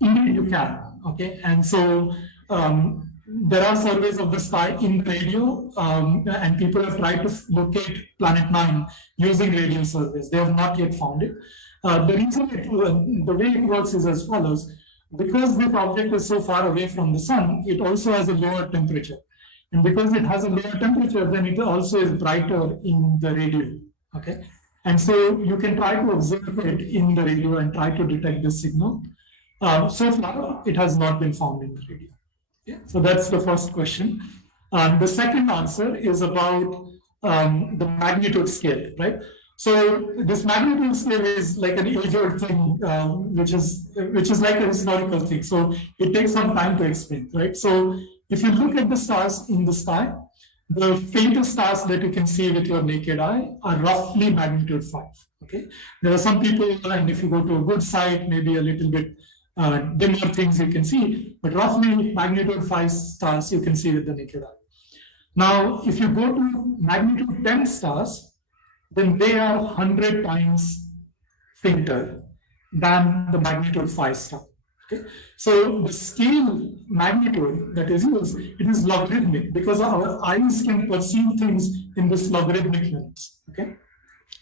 Indeed, you can. Okay, and so there are surveys of the sky in radio, and people have tried to locate Planet 9 using radio surveys. They have not yet found it. The reason the way it works is as follows: because this object is so far away from the sun, it also has a lower temperature. And because it has a lower temperature, then it also is brighter in the radio, okay? And so you can try to observe it in the radio and try to detect the signal. So far, it has not been found in the radio. Yeah? So that's the first question. The second answer is about the magnitude scale, right? So this magnitude scale is like an age-old thing, which is like a historical thing. So it takes some time to explain, right? So if you look at the stars in the sky, the faintest stars that you can see with your naked eye are roughly magnitude 5. Okay, there are some people, and if you go to a good site, maybe a little bit dimmer things you can see, but roughly magnitude 5 stars you can see with the naked eye. Now, if you go to magnitude 10 stars, then they are 100 times fainter than the magnitude 5 star. Okay. So the scale magnitude that is used, it is logarithmic because our eyes can perceive things in this logarithmic units. Okay.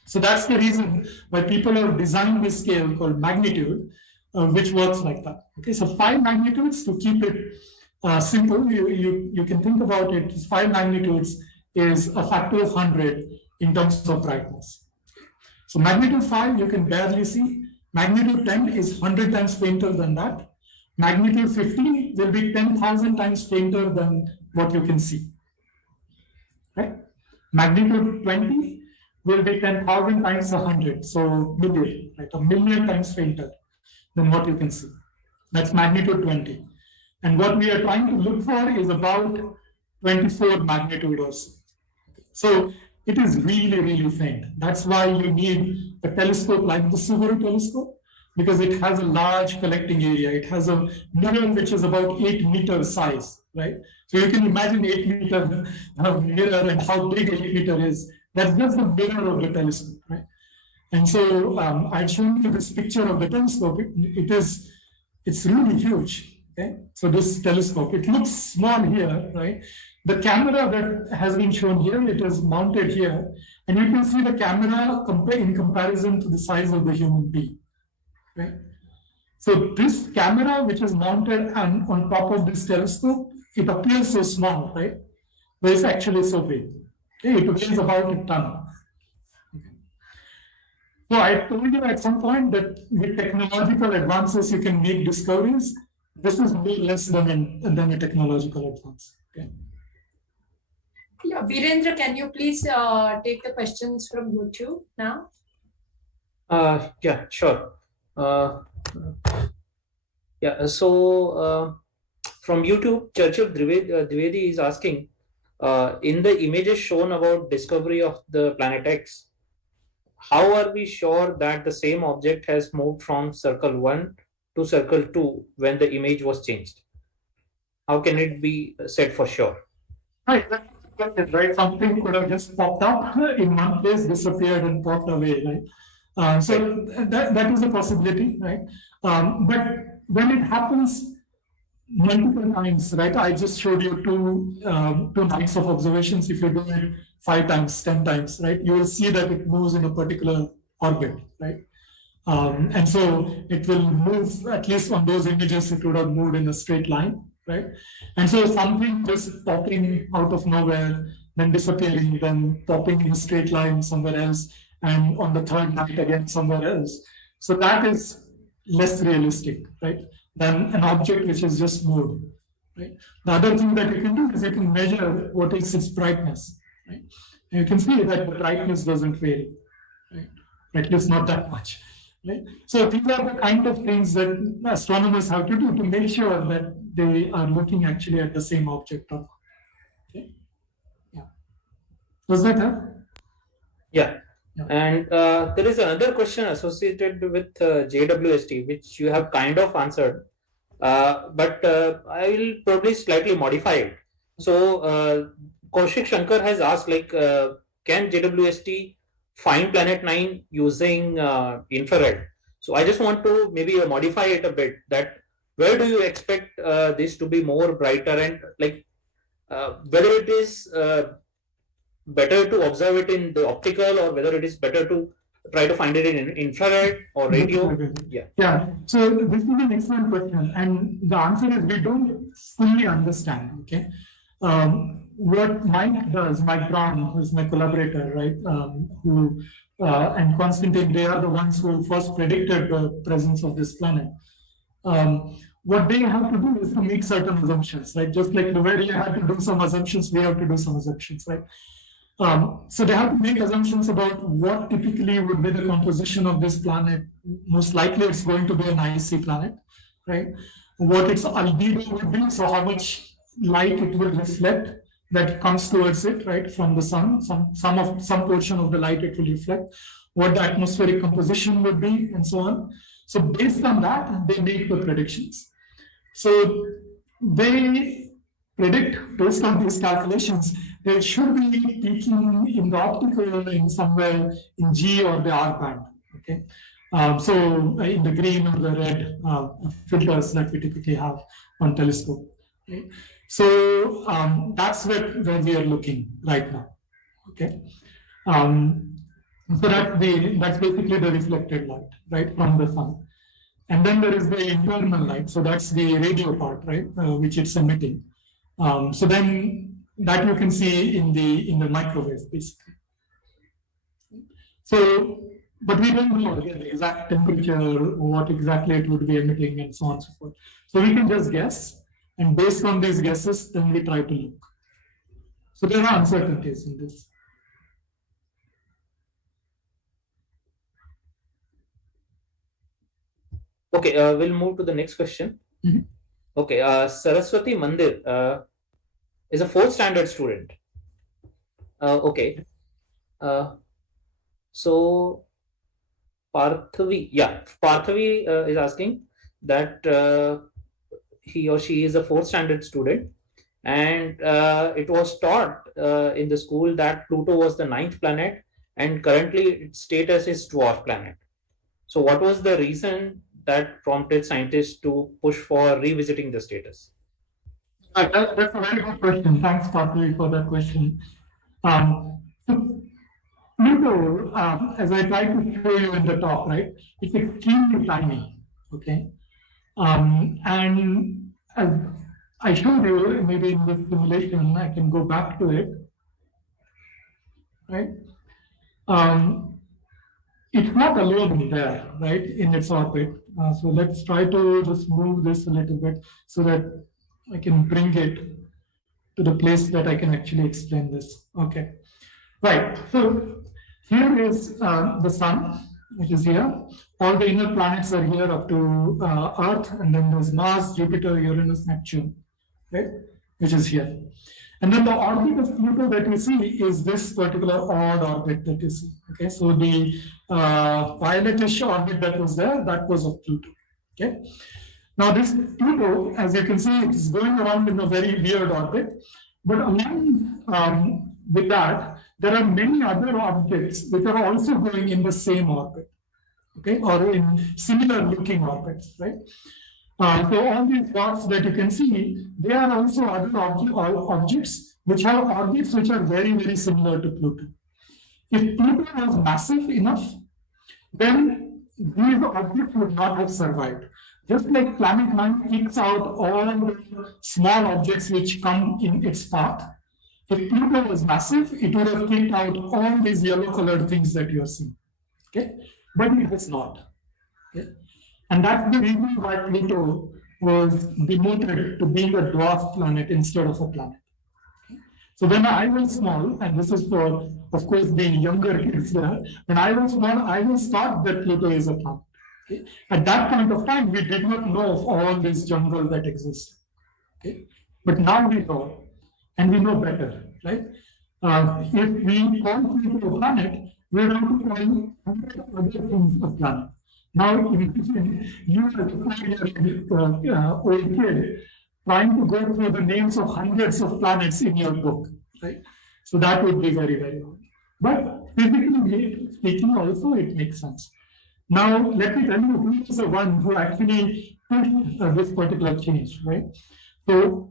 So that's the reason why people have designed this scale called magnitude, which works like that. Okay. So 5 magnitudes, to keep it simple, you can think about it. 5 magnitudes is a factor of 100 in terms of brightness. So magnitude 5 you can barely see. Magnitude 10 is 100 times fainter than that. Magnitude 50 will be 10,000 times fainter than what you can see. Right? Magnitude 20 will be 10,000 times 100, so million, right? A million times fainter than what you can see. That's magnitude 20. And what we are trying to look for is about 24 magnitude or so. So it is really, really faint. That's why you need a telescope like the Subaru telescope, because it has a large collecting area. It has a mirror which is about 8 meters size, right? So you can imagine 8 meter mirror and how big 8 meter is. That's just the mirror of the telescope, right? And so I've shown you this picture of the telescope. It's really huge. Okay, so this telescope, it looks small here, right? The camera that has been shown here, it is mounted here, and you can see the camera in comparison to the size of the human being, right? So this camera, which is mounted on top of this telescope, it appears so small, right? But it's actually so big. Okay? It weighs about a ton. Okay. So I told you at some point that with technological advances, you can make discoveries. this is way less than a technological advance. Okay. Yeah, Virendra, can you please take the questions from YouTube now? Yeah, sure. Yeah, so from YouTube, Churchill Dwivedi is asking, in the images shown about discovery of the planet X, how are we sure that the same object has moved from circle 1 to circle 2 when the image was changed? How can it be said for sure? Right, that's it, right? Something could have just popped up in one place, disappeared, and popped away, right? So that is a possibility, right? But when it happens multiple times, right? I just showed you two nights of observations. If you do it 5 times, 10 times, right? You will see that it moves in a particular orbit, right? And so it will move, at least on those images, it would have moved in a straight line, right? And so something just popping out of nowhere, then disappearing, then popping in a straight line somewhere else, and on the third night again somewhere else. So that is less realistic, right, than an object which is just moved, right? The other thing that you can do is you can measure what is its brightness, right? And you can see that the brightness doesn't vary, right? At least not that much. Right? So these are the kind of things that astronomers have to do to make sure that they are looking actually at the same object. Okay. Yeah. Does that help? Yeah. And there is another question associated with JWST, which you have kind of answered, but I will probably slightly modify it. So Kaushik Shankar has asked, like, can JWST find planet 9 using infrared? So I just want to maybe modify it a bit. That where do you expect this to be more brighter, and like whether it is better to observe it in the optical, or whether it is better to try to find it in infrared or radio? Yeah. Yeah. So this is an excellent question, and the answer is we don't fully understand. Okay. What Mike does, Mike Brown, who is my collaborator, right, and Constantine, they are the ones who first predicted the presence of this planet. What they have to do is to make certain assumptions, right? Just like the way you have to do some assumptions, we have to do some assumptions, right? So they have to make assumptions about what typically would be the composition of this planet. Most likely it's going to be an icy planet, right? What its albedo would be, so how much light it will reflect that comes towards it, right, from the sun, some portion of the light it will reflect, what the atmospheric composition would be, and so on. So based on that, they make the predictions. So they predict based on these calculations, there should be peaking in the optical in somewhere in G or the R band. Okay, so in the green or the red filters that we typically have on telescope. Okay? So that's where we are looking right now. Okay, so that's basically the reflected light, right, from the sun. And then there is the internal light, so that's the radio part, right, which it's emitting. So then that you can see in the microwave, basically. So, but we don't know the exact temperature, what exactly it would be emitting, and so on and so forth. So we can just guess, and based on these guesses, then we try to look. So there are uncertainties in this. Okay, we'll move to the next question. Mm-hmm. Okay, Saraswati Mandir is a 4th standard student. Okay. So Parthavi is asking that he or she is a 4th standard student, and it was taught in the school that Pluto was the 9th planet, and currently its status is dwarf planet. So what was the reason that prompted scientists to push for revisiting the status? That's a very good question. Thanks, Parthavi, for that question. So Pluto, as I tried to show you in the talk, right, it's extremely tiny, okay? And as I showed you, maybe in this simulation, I can go back to it, right? it's not alone there, right, in its orbit. So let's try to just move this a little bit so that I can bring it to the place that I can actually explain this. Okay, right. So here is the sun, which is here. All the inner planets are here up to Earth, and then there's Mars, Jupiter, Uranus, Neptune, right, which is here. And then the orbit of Pluto that you see is this particular odd orbit that you see. Okay, so the violetish orbit that was there, that was of Pluto. Okay. Now this Pluto, as you can see, it's going around in a very weird orbit. But along with that, there are many other objects which are also going in the same orbit, okay, or in similar looking orbits, right? So all these dots that you can see, they are also other objects which have orbits which are very, very similar to Pluto. If Pluto was massive enough, then these objects would not have survived. Just like planet 9 kicks out all the small objects which come in its path, if Pluto was massive, it would have kicked out all these yellow-colored things that you are seeing. Okay, but it is not. Okay? And that's the reason why Pluto was demoted to being a dwarf planet instead of a planet. Okay? So when I was small, and this is for, of course, the younger kids there, when I was small, I was thought that Pluto is a planet. Okay? At that point of time, we did not know of all this jungle that exists. Okay? But now we know, and we know better, right? If we call Pluto a planet, we are going to call other things a planet. Now, imagine you as a 4-year-old kid trying to go through the names of hundreds of planets in your book, right? So that would be very, very hard. But physically speaking, also it makes sense. Now, let me tell you who is the one who actually pushed this particular change, right? So,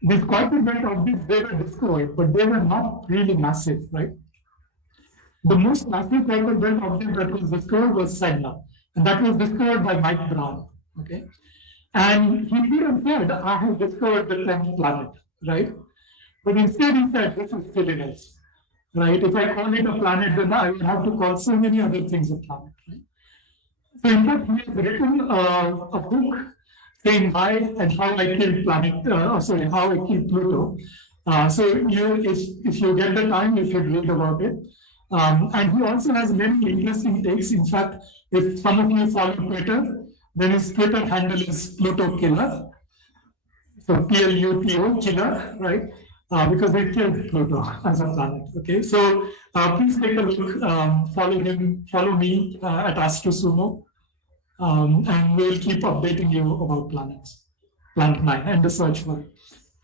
these Kuiper belt objects, they were discovered, but they were not really massive, right? The most massive Kuiper belt object that was discovered was Sedna, and that was discovered by Mike Brown, okay? And he didn't said, I have discovered the 10th planet, right? But instead he said, this is silliness, right? If I call it a planet, then I will have to call so many other things a planet, right? So in fact, he has written a book saying why and how I killed how I killed Pluto. So if you get the time, you should read about it. And he also has many interesting takes. In fact, if some of you follow Twitter, then his Twitter handle is Pluto Killer. So Pluto Killer, right? Because they killed Pluto as a planet. Okay, so please take a look. Follow me at AstroSumo. And we'll keep updating you about Planet 9, and the search for it.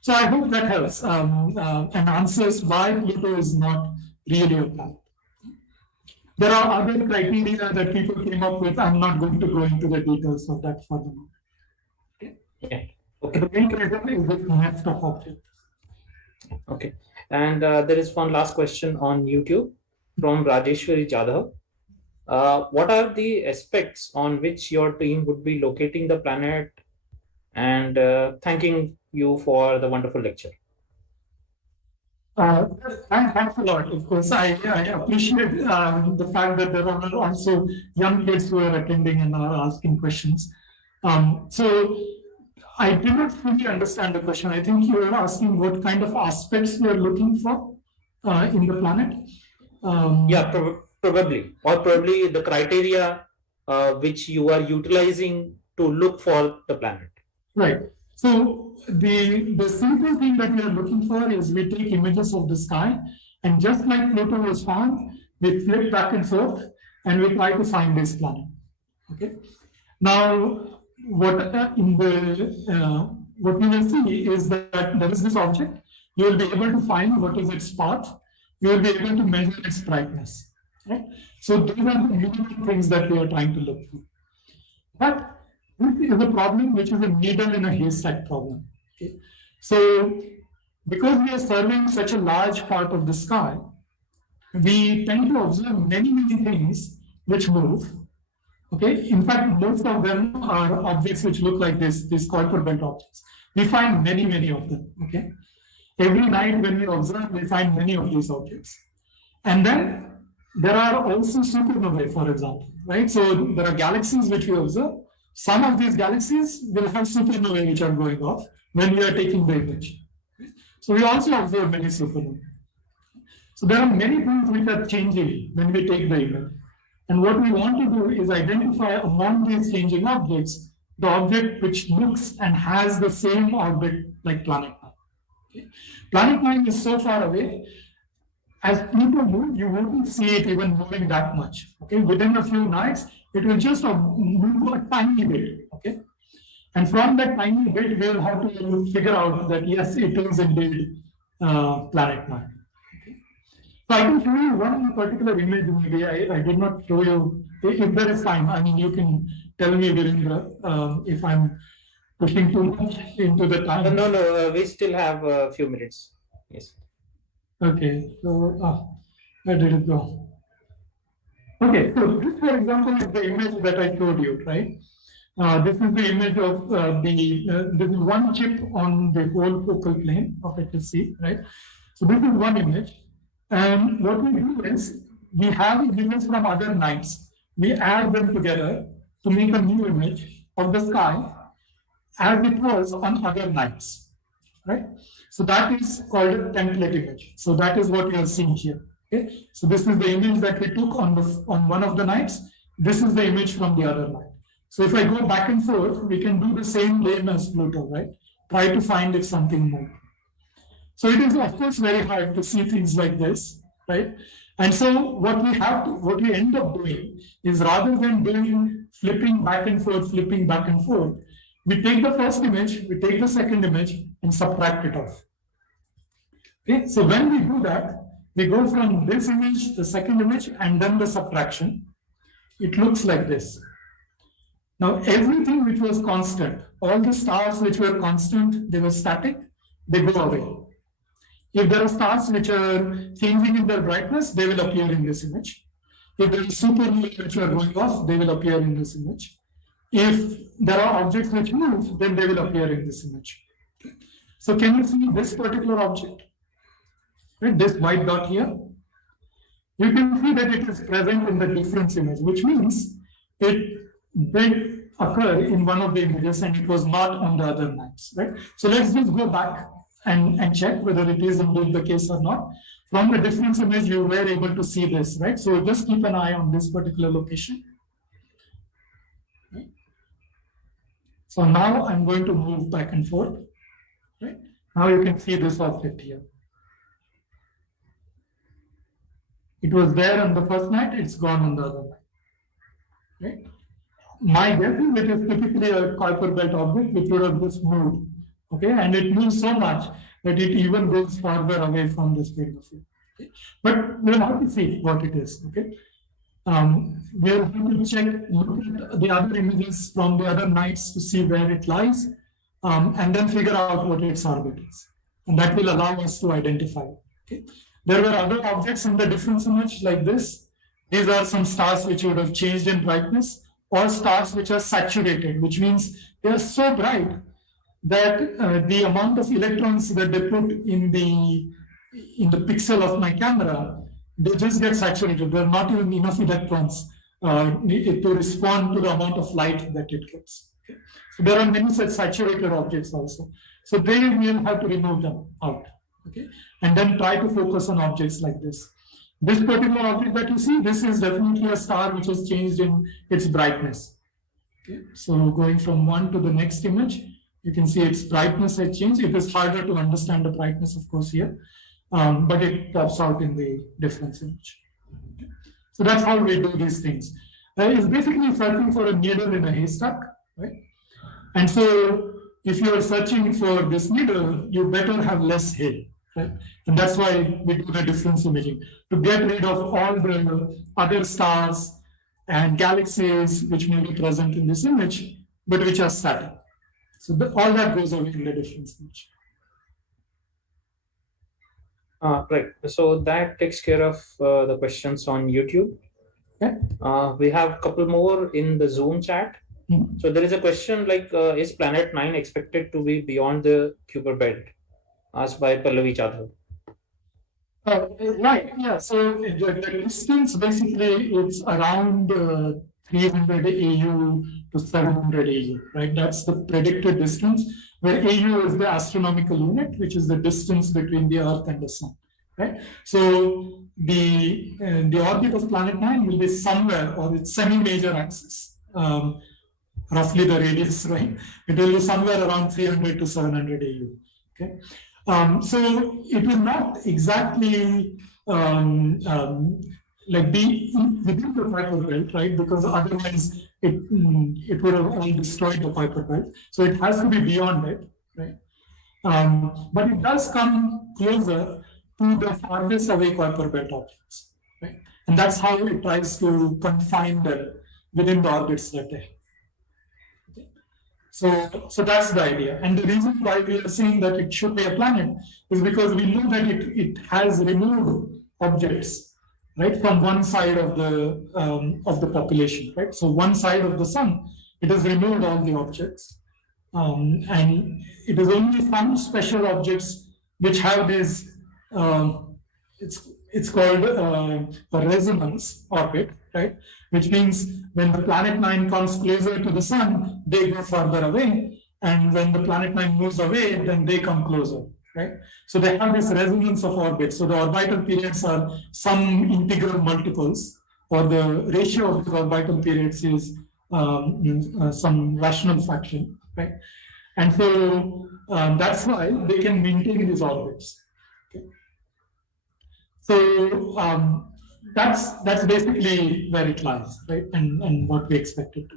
So I hope that helps and answers why Pluto is not really a planet. There are other criteria that people came up with. I'm not going to go into the details of that for the moment. Okay. Yeah. Okay. The main reason is this nest of objects. Okay. And there is one last question on YouTube from Rajeshwari Jadhav. What are the aspects on which your team would be locating the planet? And thanking you for the wonderful lecture. Thanks a lot. Of course, I appreciate the fact that there are also young kids who are attending and are asking questions. So I did not fully understand the question. I think you were asking what kind of aspects we are looking for in the planet. Probably the criteria which you are utilizing to look for the planet. Right. So the simple thing that we are looking for is we take images of the sky, and just like Pluto was found, we flip back and forth and we try to find this planet. Okay. Now, what you will see is that there is this object. You will be able to find what is its path. You will be able to measure its brightness. Right? So these are the minimum things that we are trying to look for. But this is a problem which is a needle in a haystack problem. Okay? So because we are serving such a large part of the sky, we tend to observe many, many things which move. Okay. In fact, most of them are objects which look like this, these Kuiper belt objects. We find many, many of them. Okay. Every night when we observe, we find many of these objects. And then there are also supernovae, for example, right? So there are galaxies which we observe. Some of these galaxies will have supernovae which are going off when we are taking the image. So we also observe many supernovae. So there are many things which are changing when we take the image. And what we want to do is identify among these changing objects, the object which looks and has the same orbit like Planet 9. Okay? Planet 9 is so far away. As Pluto moves, you won't see it even moving that much. Okay, within a few nights, it will just move a tiny bit. Okay, and from that tiny bit, we will have to figure out that yes, it is indeed Planet 9. Okay. So I can show you one particular image. Maybe I did not show you. If there is time, I mean, you can tell me, Virendra, if I'm pushing too much into the time. No, we still have a few minutes. Yes. Okay, so where did it go? Okay, so this, for example, is the image that I showed you, right? This is the image of this is one chip on the whole focal plane of HSC, right? So this is one image. And what we do is we have images from other nights. We add them together to make a new image of the sky as it was on other nights, right? So that is called a template image. So that is what you are seeing here. Okay. So this is the image that we took on one of the nights. This is the image from the other night. So if I go back and forth, we can do the same game as Pluto, right? Try to find if something moved. So it is of course very hard to see things like this, right? And so what we end up doing is rather than doing flipping back and forth, we take the first image, we take the second image and subtract it off. Okay, so when we do that, we go from this image, the second image, and then the subtraction. It looks like this. Now, everything which was constant, all the stars which were constant, they were static, they go away. If there are stars which are changing in their brightness, they will appear in this image. If there are supernovae which are going off, they will appear in this image. If there are objects which move, then they will appear in this image. So can you see this particular object? Right, this white dot here? You can see that it is present in the difference image, which means it did occur in one of the images and it was not on the other nights, right? So let's just go back and check whether it is indeed the case or not. From the difference image, you were able to see this, right? So just keep an eye on this particular location. Right? So now I'm going to move back and forth. Right? Now you can see this object here. It was there on the first night, it's gone on the other night. Right? My guess is it is typically a Kuiper belt object which would have just moved. Okay, and it moves so much that it even goes farther away from this field of view. Okay? But we'll have to see what it is. Okay, we'll have to check, look at the other images from the other nights to see where it lies, and then figure out what its orbit is, and that will allow us to identify it. Okay, there were other objects in the difference image like this. These are some stars which would have changed in brightness, or stars which are saturated, which means they are so bright that the amount of electrons that they put in the pixel of my camera, they just get saturated. There are not even enough electrons to respond to the amount of light that it gets. Okay? So there are many such saturated objects also. So they will have to remove them out. Okay, and then try to focus on objects like this. This particular object that you see, this is definitely a star which has changed in its brightness. Okay, so going from one to the next image, you can see its brightness has changed. It is harder to understand the brightness, of course, here, but it pops out in the difference image. Okay. So that's how we do these things. It's basically searching for a needle in a haystack, right? And so if you are searching for this needle, you better have less hay. Right? And that's why we do the difference imaging, to get rid of all the other stars and galaxies which may be present in this image, but which are static. So all that goes away in the difference image. Right. So that takes care of the questions on YouTube. Okay. We have a couple more in the Zoom chat. Mm-hmm. So there is a question like, is Planet 9 expected to be beyond the Kuiper belt? Asked by Pallavi Chadha. Right, yeah. So the distance basically it's around 300 AU to 700 AU, right? That's the predicted distance, where AU is the astronomical unit, which is the distance between the Earth and the Sun, right? So the orbit of Planet 9 will be somewhere, or its semi-major axis, roughly the radius, right? It will be somewhere around 300 to 700 AU. Okay. So it will not exactly like be within the Kuiper belt, right? Because otherwise it would have all destroyed the Kuiper belt. So it has to be beyond it, right? But it does come closer to the farthest away Kuiper belt objects, right? And that's how it tries to confine them within the orbits that they have. So that's the idea. And the reason why we are saying that it should be a planet is because we know that it has removed objects, right, from one side of the population, right? So one side of the sun, it has removed all the objects. And it is only some special objects which have this, it's called a resonance orbit, right? Which means when the planet 9 comes closer to the sun, they go further away. And when the planet 9 moves away, then they come closer, right? So they have this resonance of orbits. So the orbital periods are some integral multiples, or the ratio of the orbital periods is some rational fraction, right? And so that's why they can maintain these orbits. Okay. So that's basically where it lies, right? And what we expect it to.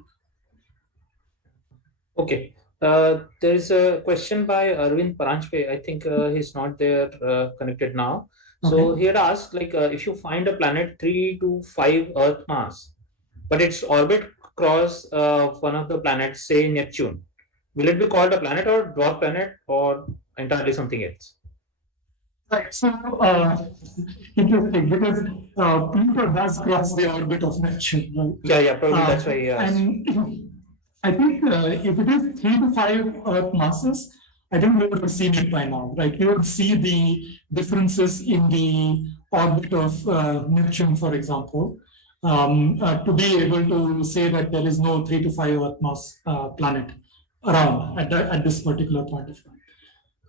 Okay. There is a question by Arvind Paranchpe. I think he's not there connected now. So Okay. he had asked, like, if you find a planet 3 to 5 Earth mass, but its orbit cross one of the planets, say Neptune, will it be called a planet or dwarf planet or entirely something else? Right. So interesting, because Pluto does cross the orbit of Neptune, right? Yeah, probably that's why he asked. And I think if it is 3 to 5 Earth masses, I think we would have seen it by now, right? You would see the differences in the orbit of Neptune, for example, to be able to say that there is no 3 to 5 Earth mass planet around at this particular point of time.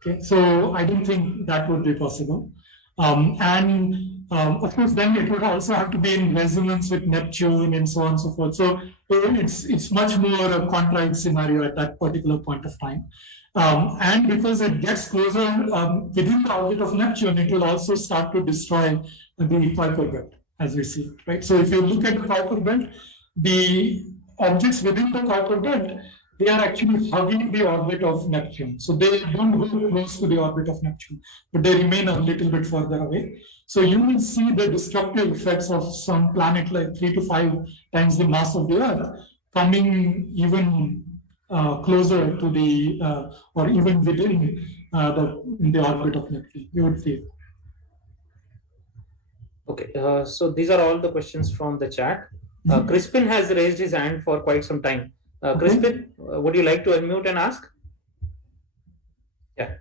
Okay, so I don't think that would be possible. Of course, then it would also have to be in resonance with Neptune and so on and so forth. So it's much more a contrived scenario at that particular point of time. And because it gets closer within the orbit of Neptune, it will also start to destroy the Kuiper belt, as we see, right? So if you look at the Kuiper belt, the objects within the Kuiper belt, they are actually hugging the orbit of Neptune. So they don't go close to the orbit of Neptune, but they remain a little bit further away. So you will see the destructive effects of some planet like 3 to 5 times the mass of the Earth coming even closer to the, or even within the orbit of Neptune. You would see it. Okay, so these are all the questions from the chat. Crispin has raised his hand for quite some time. Crispin, would you like to unmute and ask? Yeah.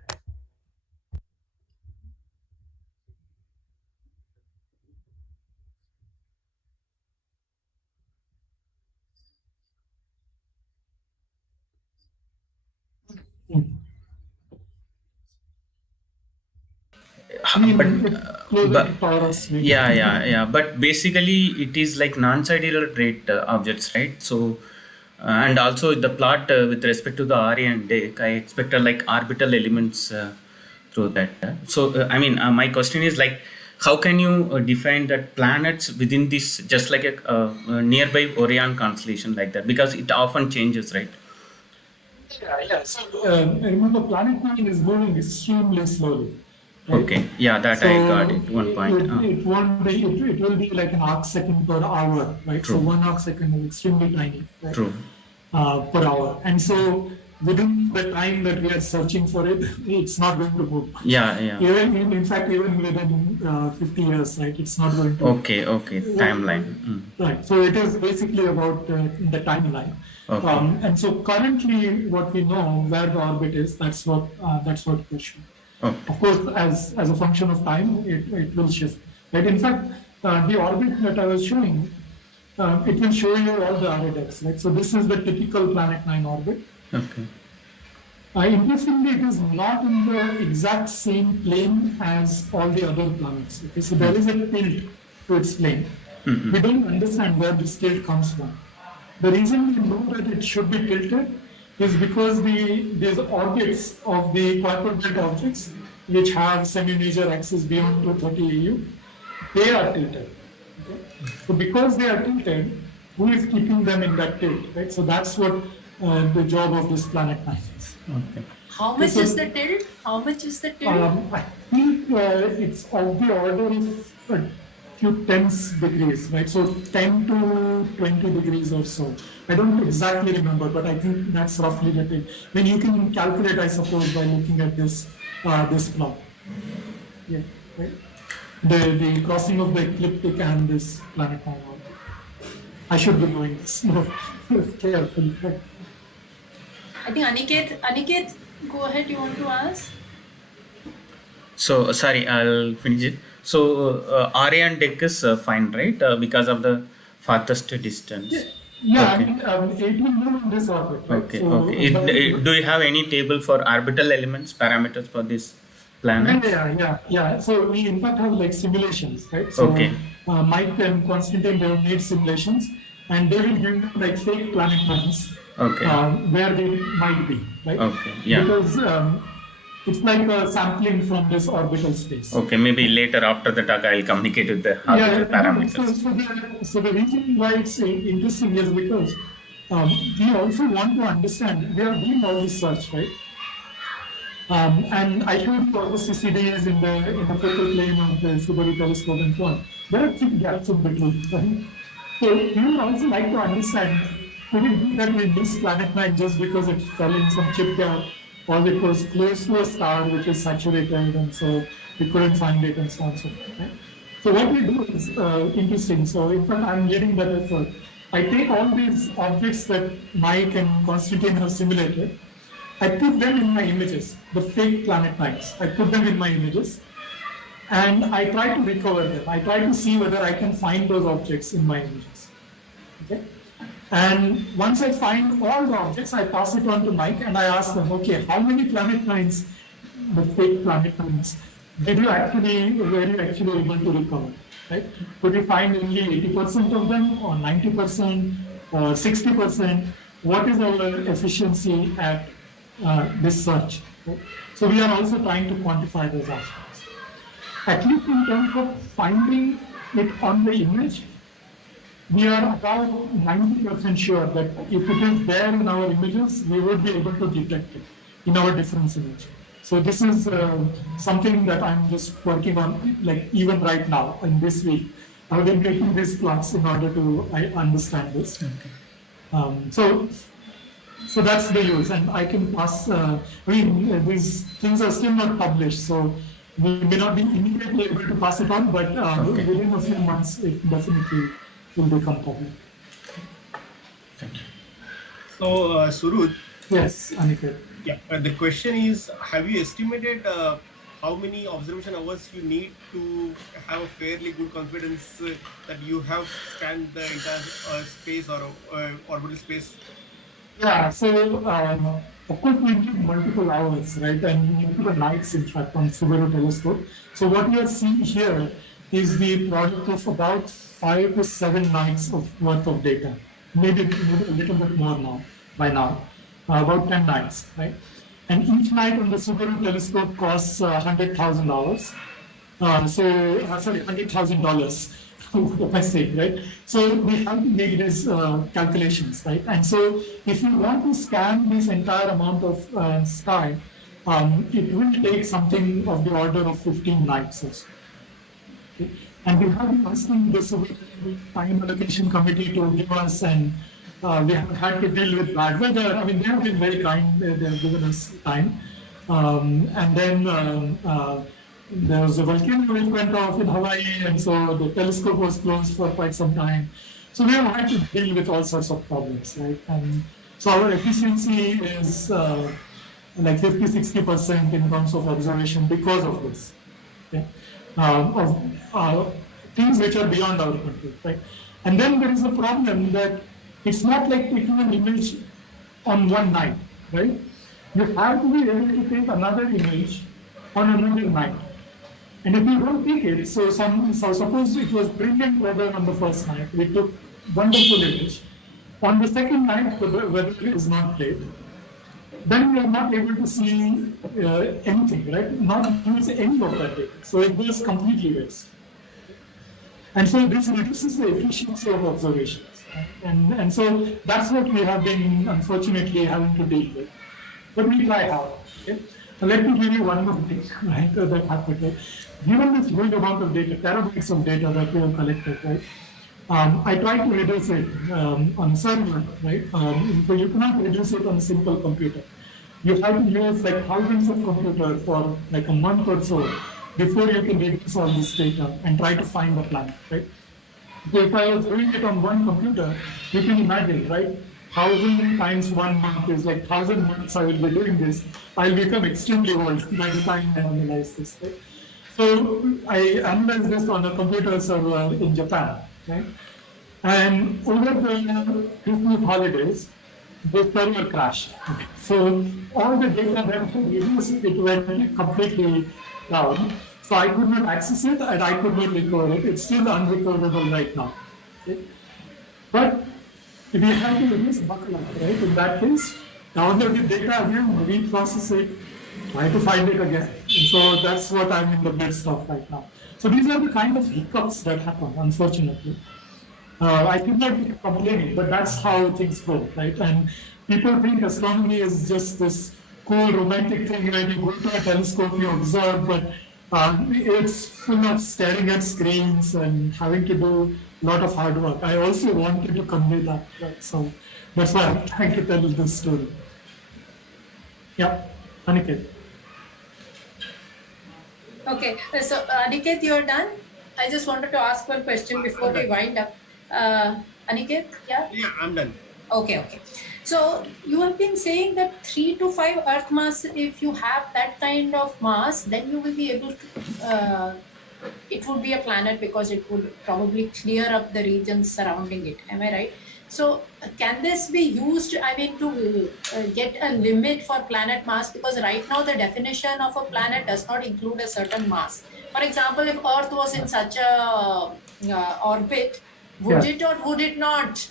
But basically it is like non-sidereal rate objects, right? So and also the plot with respect to the RA and DEC, I expected like orbital elements through that. My question is like, how can you define that planets within this, just like a nearby Orion constellation like that? Because it often changes, right? Yeah. So remember, planet 9 is moving extremely slowly. Right? Okay. Yeah, that so I got it. One point. It won't be. It will be like an arc second per hour, right? True. So 1 arc second is extremely tiny. Right? True. Per hour, and so within the time that we are searching for it, it's not going to move. Yeah. Even in fact, even within 50 years, right? It's not going to. Okay. Timeline. Right. So it is basically about the timeline. Okay. And so currently, what we know where the orbit is, that's what we're showing. Okay. Of course, as a function of time, it will shift. Right? In fact, the orbit that I was showing, it will show you all the array depths. Right? So this is the typical Planet 9 orbit. Okay. Interestingly, it is not in the exact same plane as all the other planets. Okay, so there is a tilt to its plane. We don't understand where this tilt comes from. The reason we know that it should be tilted is because these orbits of the Kuiper belt objects, which have semi-major axis beyond 230 AU, they are tilted. Okay? So because they are tilted, who is keeping them in that tilt? Right? So that's what the job of this Planet 9 is. Okay. How much is the tilt? How much is the tilt? I think it's of the order of a few tenths degrees, right? So 10 to 20 degrees or so. I don't exactly remember, but I think that's roughly the tilt. Then you can calculate, I suppose, by looking at this plot. Yeah, right? The crossing of the ecliptic and this Planet 9 orbit. I should be doing this more carefully. Right? I think Aniket, go ahead. You want to ask? So sorry, I'll finish it. So RA and deck is fine, right? Because of the farthest distance. Yeah, Okay. I mean, it will move in this orbit. Right? Okay. So, Okay. Do you have any table for orbital elements parameters for this planet? Yeah. So we in fact have like simulations, right? So Okay. Mike and Constantine, they have made simulations, and they will give them like fake planet lines Okay. where they might be, right? Okay. Yeah. Because it's like a sampling from this orbital space. Okay. Maybe later after the talk, I'll communicate with the orbital parameters. So the reason why it's interesting is because we also want to understand, we are doing all this search, right? And I showed you all the CCDs in the focal plane of the Subaru telescope and so on. There are thick gaps in between, right? So we would also like to understand, could it be that we missed Planet 9 just because it fell in some chip gap, or it was close to a star which is saturated, and so we couldn't find it, and so on and so forth. Right? So what we do is interesting. So in fact, I'm leading that effort. I take all these objects that Mike and Constantine have simulated, I put them in my images, the fake Planet 9s. I put them in my images, and I try to recover them. I try to see whether I can find those objects in my images. Okay? And once I find all the objects, I pass it on to Mike and I ask them, okay, how many Planet 9s, the fake Planet 9s, were you actually able to recover? Right? Could you find only 80% of them, or 90%, or 60%? What is our efficiency at this search? Okay? So we are also trying to quantify those aspects. At least in terms of finding it on the image, we are about 90% sure that if it is there in our images, we would be able to detect it in our difference image. So this is something that I'm just working on, like even right now, in this week. I've been making these plots in order to understand this. Okay. So that's the use, and I can pass. These things are still not published, so we may not be immediately able to pass it on, but within a few months, it definitely will become public. Thank you. So, Surhud. Yes, Aniket. Yeah, the question is, have you estimated how many observation hours you need to have a fairly good confidence that you have scanned the entire space or orbital space? Yeah, so of course we need multiple hours, right, and multiple nights in fact on Subaru telescope. So what we are seeing here is the product of about 5 to 7 nights of worth of data, maybe a little bit more now, by now, about 10 nights, right? And each night on the Subaru telescope costs $100,000. Sorry, $100,000. What I say, right? So we have to make these calculations, right? And so if you want to scan this entire amount of sky, it will take something of the order of 15 nights or so. Okay? And we have been asking the time allocation committee to give us, and we have had to deal with bad weather. I mean, they have been very kind. They have given us time. And then there was a volcano which went off in Hawaii, and so the telescope was closed for quite some time. So we have had to deal with all sorts of problems, right? And so our efficiency is like 50-60% in terms of observation because of this. Okay? Of things which are beyond our control, right? And then there is a problem that it's not like taking an image on one night, right? You have to be able to take another image on another night. And if you don't take it, so suppose it was brilliant weather on the first night, we took wonderful image. On the second night, the weather is not great. Then we are not able to see anything, right? Not use any of that data. So it goes completely waste. And so this reduces the efficiency of observations. And so that's what we have been, unfortunately, having to deal with. But we try hard. Okay? Let me give you one more thing, right, that happened. Right? Given this huge amount of data, terabytes of data that we have collected, right? I try to reduce it on a server, right? So you cannot reduce it on a simple computer. You have to use like thousands of computers for like a month or so before you can reduce all this data and try to find the planet, right? So if I was doing it on one computer, you can imagine, right? 1,000 times 1 month is like 1,000 months I will be doing this. I'll become extremely old by the time I analyze this, right? So I analyzed this on a computer server in Japan, right? And over the Christmas holidays, the server crashed. Okay. So all the data that was used, it went completely down. So I could not access it and I could not recover it. It's still unrecoverable right now. Okay? But we have to use buckle up, right? In that case, download the data again, reprocess it, try to find it again. And so that's what I'm in the midst of right now. So these are the kind of hiccups that happen, unfortunately. I could not be complaining, but that's how things go, right? And people think astronomy is just this cool romantic thing where you go to a telescope, you observe, but it's full of staring at screens and having to do a lot of hard work. I also wanted to convey that, right? So that's why I'm trying to tell this story. Yeah, Aniket. Okay, so Aniket, you're done. I just wanted to ask one question before we wind up. Aniket, yeah? Yeah, I'm done. Okay. So you have been saying that 3 to 5 Earth mass, if you have that kind of mass, then you will be able to, it would be a planet because it would probably clear up the regions surrounding it. Am I right? So can this be used, to get a limit for planet mass? Because right now the definition of a planet does not include a certain mass. For example, if Earth was in such a orbit, would it or would it not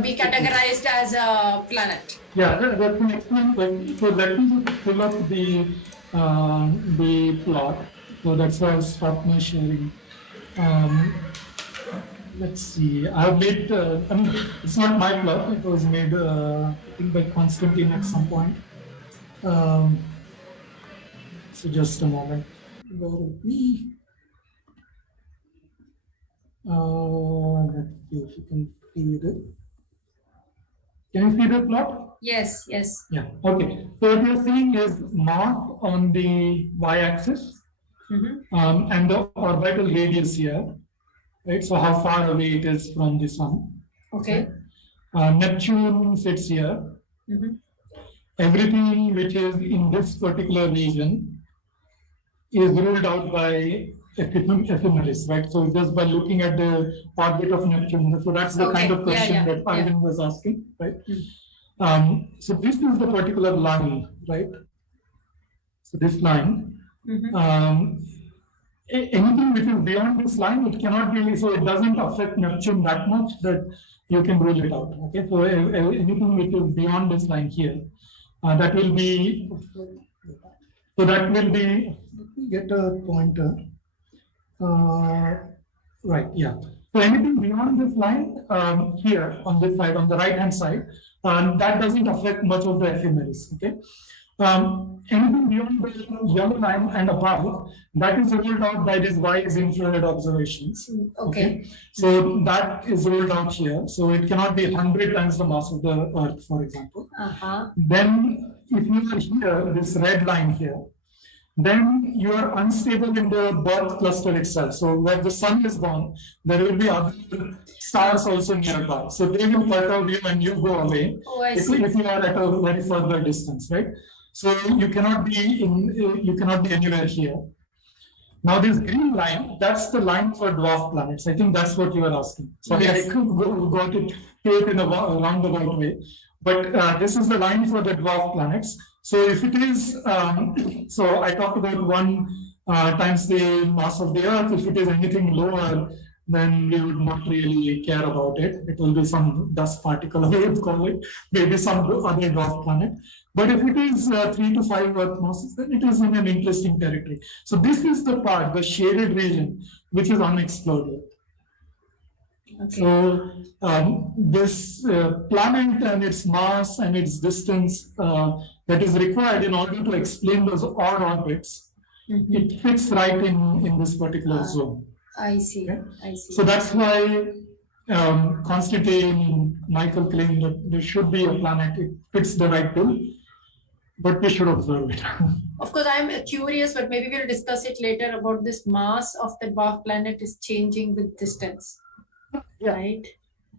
be categorized as a planet? Yeah, that's an excellent question. So let me just pull up the plot. So that's why I'll stop my sharing. Let's see. I've made, it's not my plot. It was made, I think, by Constantine at some point. So just a moment. Bear with me. Let's see if you can feed it. Can you see the plot? Yes. Yeah. Okay. So what you're seeing is mass on the y-axis and the orbital radius here, right? So how far away it is from the sun. Okay. Neptune sits here. Everything which is in this particular region is ruled out by ephemeris, right? So just by looking at the orbit of Neptune, so that's the kind of question that Arvind was asking, right? So this is the particular line, right? So this line, anything which is beyond this line, it cannot be, so it doesn't affect Neptune that much that you can rule it out, okay? So anything which is beyond this line here, that will be, so that will be, get a pointer. Right, yeah. So anything beyond this line here on this side, on the right hand side, that doesn't affect much of the ephemeris, okay? Anything beyond the yellow line and above, that is ruled out by these wise infrared observations. Okay. So that is ruled out here. So it cannot be 100 times the mass of the Earth, for example. Then if you are here, this red line here, then you are unstable in the birth cluster itself. So where the sun is born, there will be other stars also nearby. So they will perturb you and you go away if you are at a very further distance, right? So you cannot be anywhere here. Now this green line, that's the line for dwarf planets. I think that's what you were asking. Sorry, Yes. I got it in a roundabout way. But this is the line for the dwarf planets. So if it is, so I talked about 1 times the mass of the Earth. If it is anything lower, then we would not really care about it. It will be some dust particle, we would call it, maybe some other dwarf planet. But if it is 3 to 5 Earth masses, then it is in an interesting territory. So this is the part, the shaded region, which is unexplored. Okay. So this planet and its mass and its distance that is required in order to explain those odd orbits, it fits right in this particular zone. I see. Okay. I see. So that's why Constantine, Michael claimed that there should be a planet. It fits the right bill, but we should observe it. Of course, I'm curious, but maybe we'll discuss it later about this mass of the dwarf planet is changing with distance. Yeah. Right?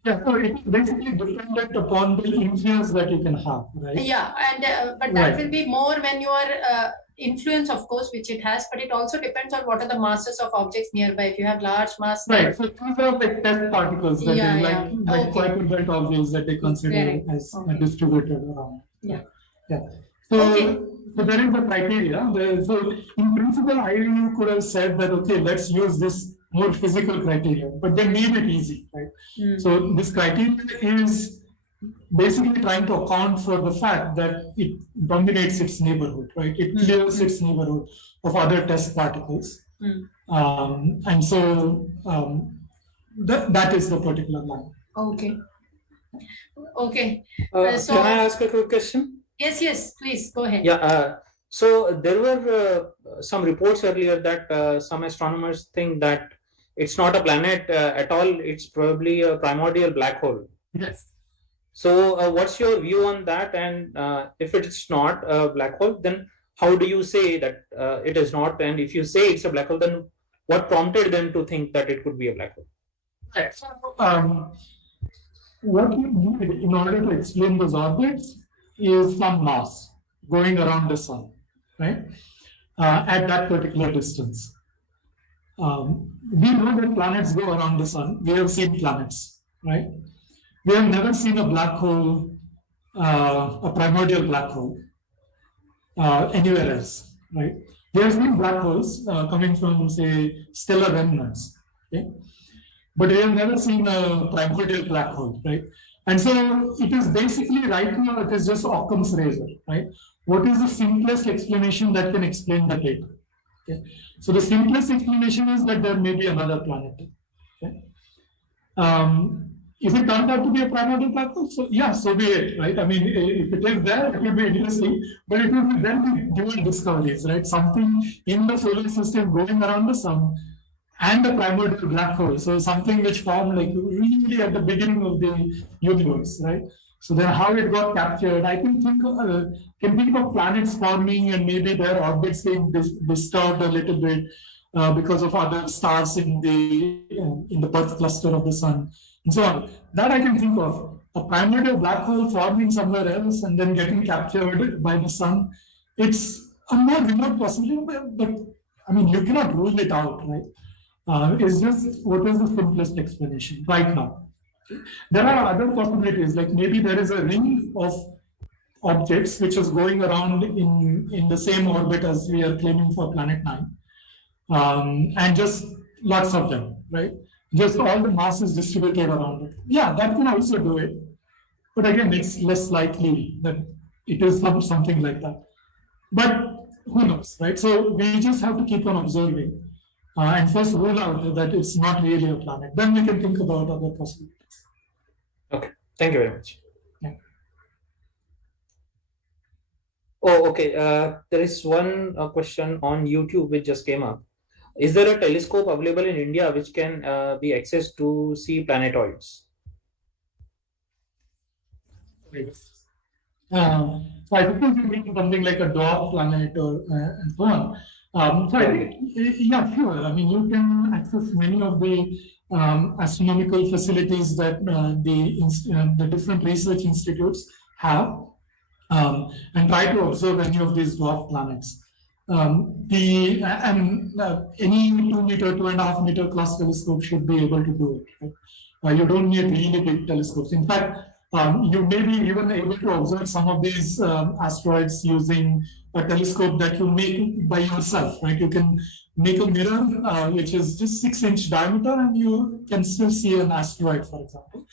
Yeah, so it is basically dependent upon the influence that you can have, right? Yeah, and but that Right. will be more when you are influence, of course, which it has, but it also depends on what are the masses of objects nearby. If you have large mass, Right. So these are like test particles that Yeah, they yeah. like Okay. Kuiper belt objects that they consider Correct. as Okay. distributed around. Yeah. Yeah. So, Okay. so there is a criteria. So in principle, IU could have said that, okay, let's use this more physical criteria, but they made it easy, right? So this criteria is basically trying to account for the fact that it dominates its neighborhood, right? It clears its neighborhood of other test particles. And so that is the particular line. Okay. Okay. So- Can I ask a quick question? Yes, please go ahead. Yeah. So there were some reports earlier that some astronomers think that it's not a planet at all. It's probably a primordial black hole. Yes. So what's your view on that? And if it's not a black hole, then how do you say that it is not? And if you say it's a black hole, then what prompted them to think that it could be a black hole? Right. So what you need in order to explain those orbits is some mass going around the sun, right? At that particular distance. We know that planets go around the sun. We have seen planets, right? We have never seen a black hole, a primordial black hole, anywhere else, right? We have seen black holes coming from, say, stellar remnants, okay? But we have never seen a primordial black hole, right? And so it is basically right now, it is just Occam's razor, right? What is the simplest explanation that can explain the data? Okay. So the simplest explanation is that there may be another planet. Okay. If it turns out to be a primordial black hole, so yeah, so be it, right? I mean, if it is there, it will be interesting, but it will then be dual discoveries, right? Something in the solar system going around the sun and a primordial black hole. So something which formed like really at the beginning of the universe, right? So then how it got captured, I can think of planets forming and maybe their orbits being disturbed a little bit because of other stars in the birth cluster of the sun and so on. That I can think of. A primordial black hole forming somewhere else and then getting captured by the sun. It's a more remote possibility, but I mean, you cannot rule it out, right? It's just what is the simplest explanation right now. There are other possibilities, like maybe there is a ring of objects which is going around in the same orbit as we are claiming for planet 9, and just lots of them, right? Just all the mass is distributed around it. Yeah, that can also do it. But again, it's less likely that it is something like that. But who knows, right? So we just have to keep on observing and first rule out that it's not really a planet. Then we can think about other possibilities. Okay, thank you very much. Yeah. Oh, okay. There is one question on YouTube which just came up. Is there a telescope available in India which can be accessed to see planetoids? So I suppose you mean something like a dwarf planet or and so on. So I think, yeah, sure. I mean, you can access many of the astronomical facilities that the different research institutes have. and try to observe any of these dwarf planets. Any 2 meter, 2.5 meter class telescope should be able to do it. Right? You don't need really big telescopes. In fact, you may be even able to observe some of these asteroids using a telescope that you make by yourself, right? You can make a mirror which is just 6-inch diameter, and you can still see an asteroid, for example.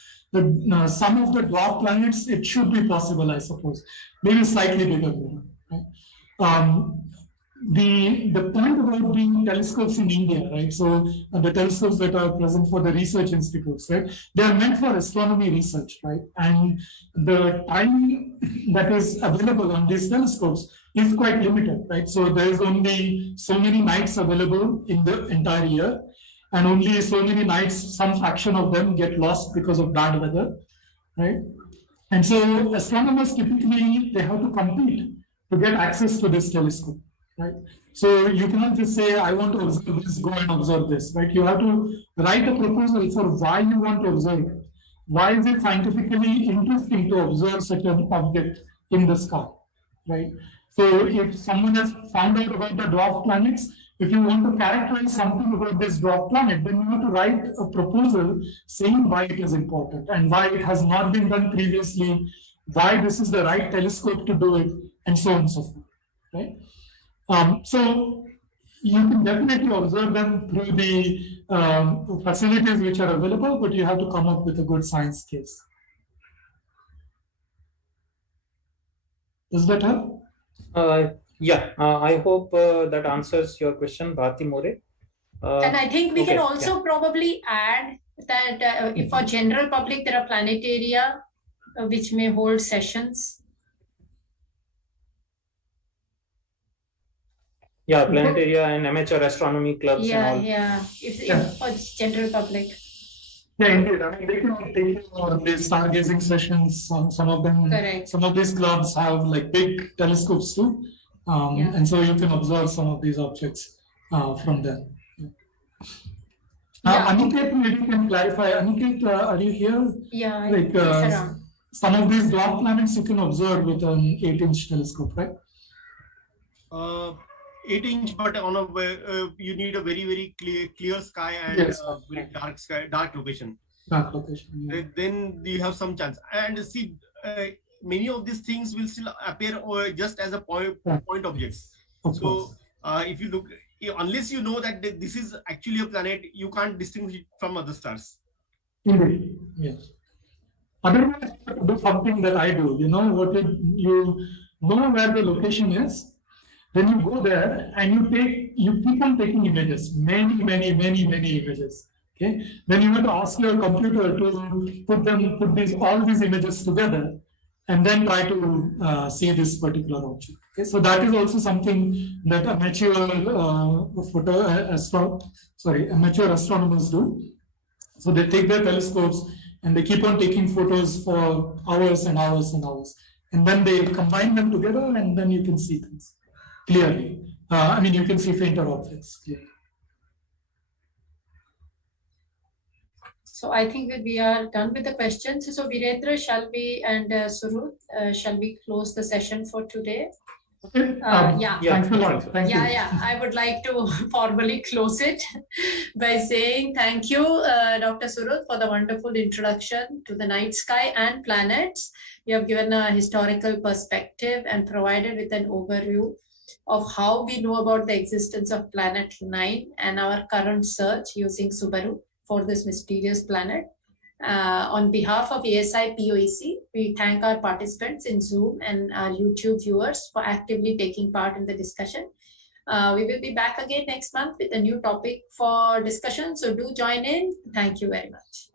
Some of the dwarf planets, it should be possible, I suppose. Maybe slightly bigger mirror. Right? The point about the telescopes in India, right? So the telescopes that are present for the research institutes, right? They are meant for astronomy research, right? And the time that is available on these telescopes is quite limited, right? So there is only so many nights available in the entire year, and only so many nights, some fraction of them get lost because of bad weather, right? And so astronomers typically, they have to compete to get access to this telescope. Right? So you cannot just say, I want to observe this, go and observe this, right? You have to write a proposal for why you want to observe it. Why is it scientifically interesting to observe such an object in the sky, right? So if someone has found out about the dwarf planets, if you want to characterize something about this dwarf planet, then you have to write a proposal saying why it is important and why it has not been done previously, why this is the right telescope to do it, and so on and so forth, right? So you can definitely observe them through the facilities which are available, but you have to come up with a good science case. Does that help? I hope that answers your question, Bharti More. And I think we can also probably add that if for general public, there are planetaria which may hold sessions. Yeah, planetaria and amateur astronomy clubs and all. If for general public. Yeah, indeed. I mean, they can take you on these stargazing sessions. Some of them, correct. Some of these clubs have like big telescopes too, and so you can observe some of these objects from there. Aniket, maybe you can clarify. Aniket, are you here? Yeah, like some of these dwarf planets you can observe with an 8-inch telescope, right? 8-inch, but on a you need a very clear sky and yes. Very dark location. Dark location. Yeah. Then you have some chance. And see, many of these things will still appear just as a point objects. So if you look, unless you know that this is actually a planet, you can't distinguish it from other stars. Indeed. Yes. Otherwise, you have to do something that I do. You know what? You know where the location is. Then you go there and you keep on taking images, many images. Okay. Then you have to ask your computer to put all these images together, and then try to see this particular object. Okay. So that is also something that amateur astronomers do. So they take their telescopes and they keep on taking photos for hours and hours and hours, and then they combine them together, and then you can see things clearly. I mean, you can see fainter objects clearly. So I think we are done with the questions. So Virendra, shall we, and Surhud, shall we close the session for today? Okay. Thanks a lot. Thank you. I would like to formally close it by saying thank you, Dr. Surhud, for the wonderful introduction to the night sky and planets. You have given a historical perspective and provided with an overview of how we know about the existence of planet 9 and our current search using Subaru for this mysterious planet. On behalf of ASI POEC, we thank our participants in Zoom and our YouTube viewers for actively taking part in the discussion. We will be back again next month with a new topic for discussion, so do join in. Thank you very much.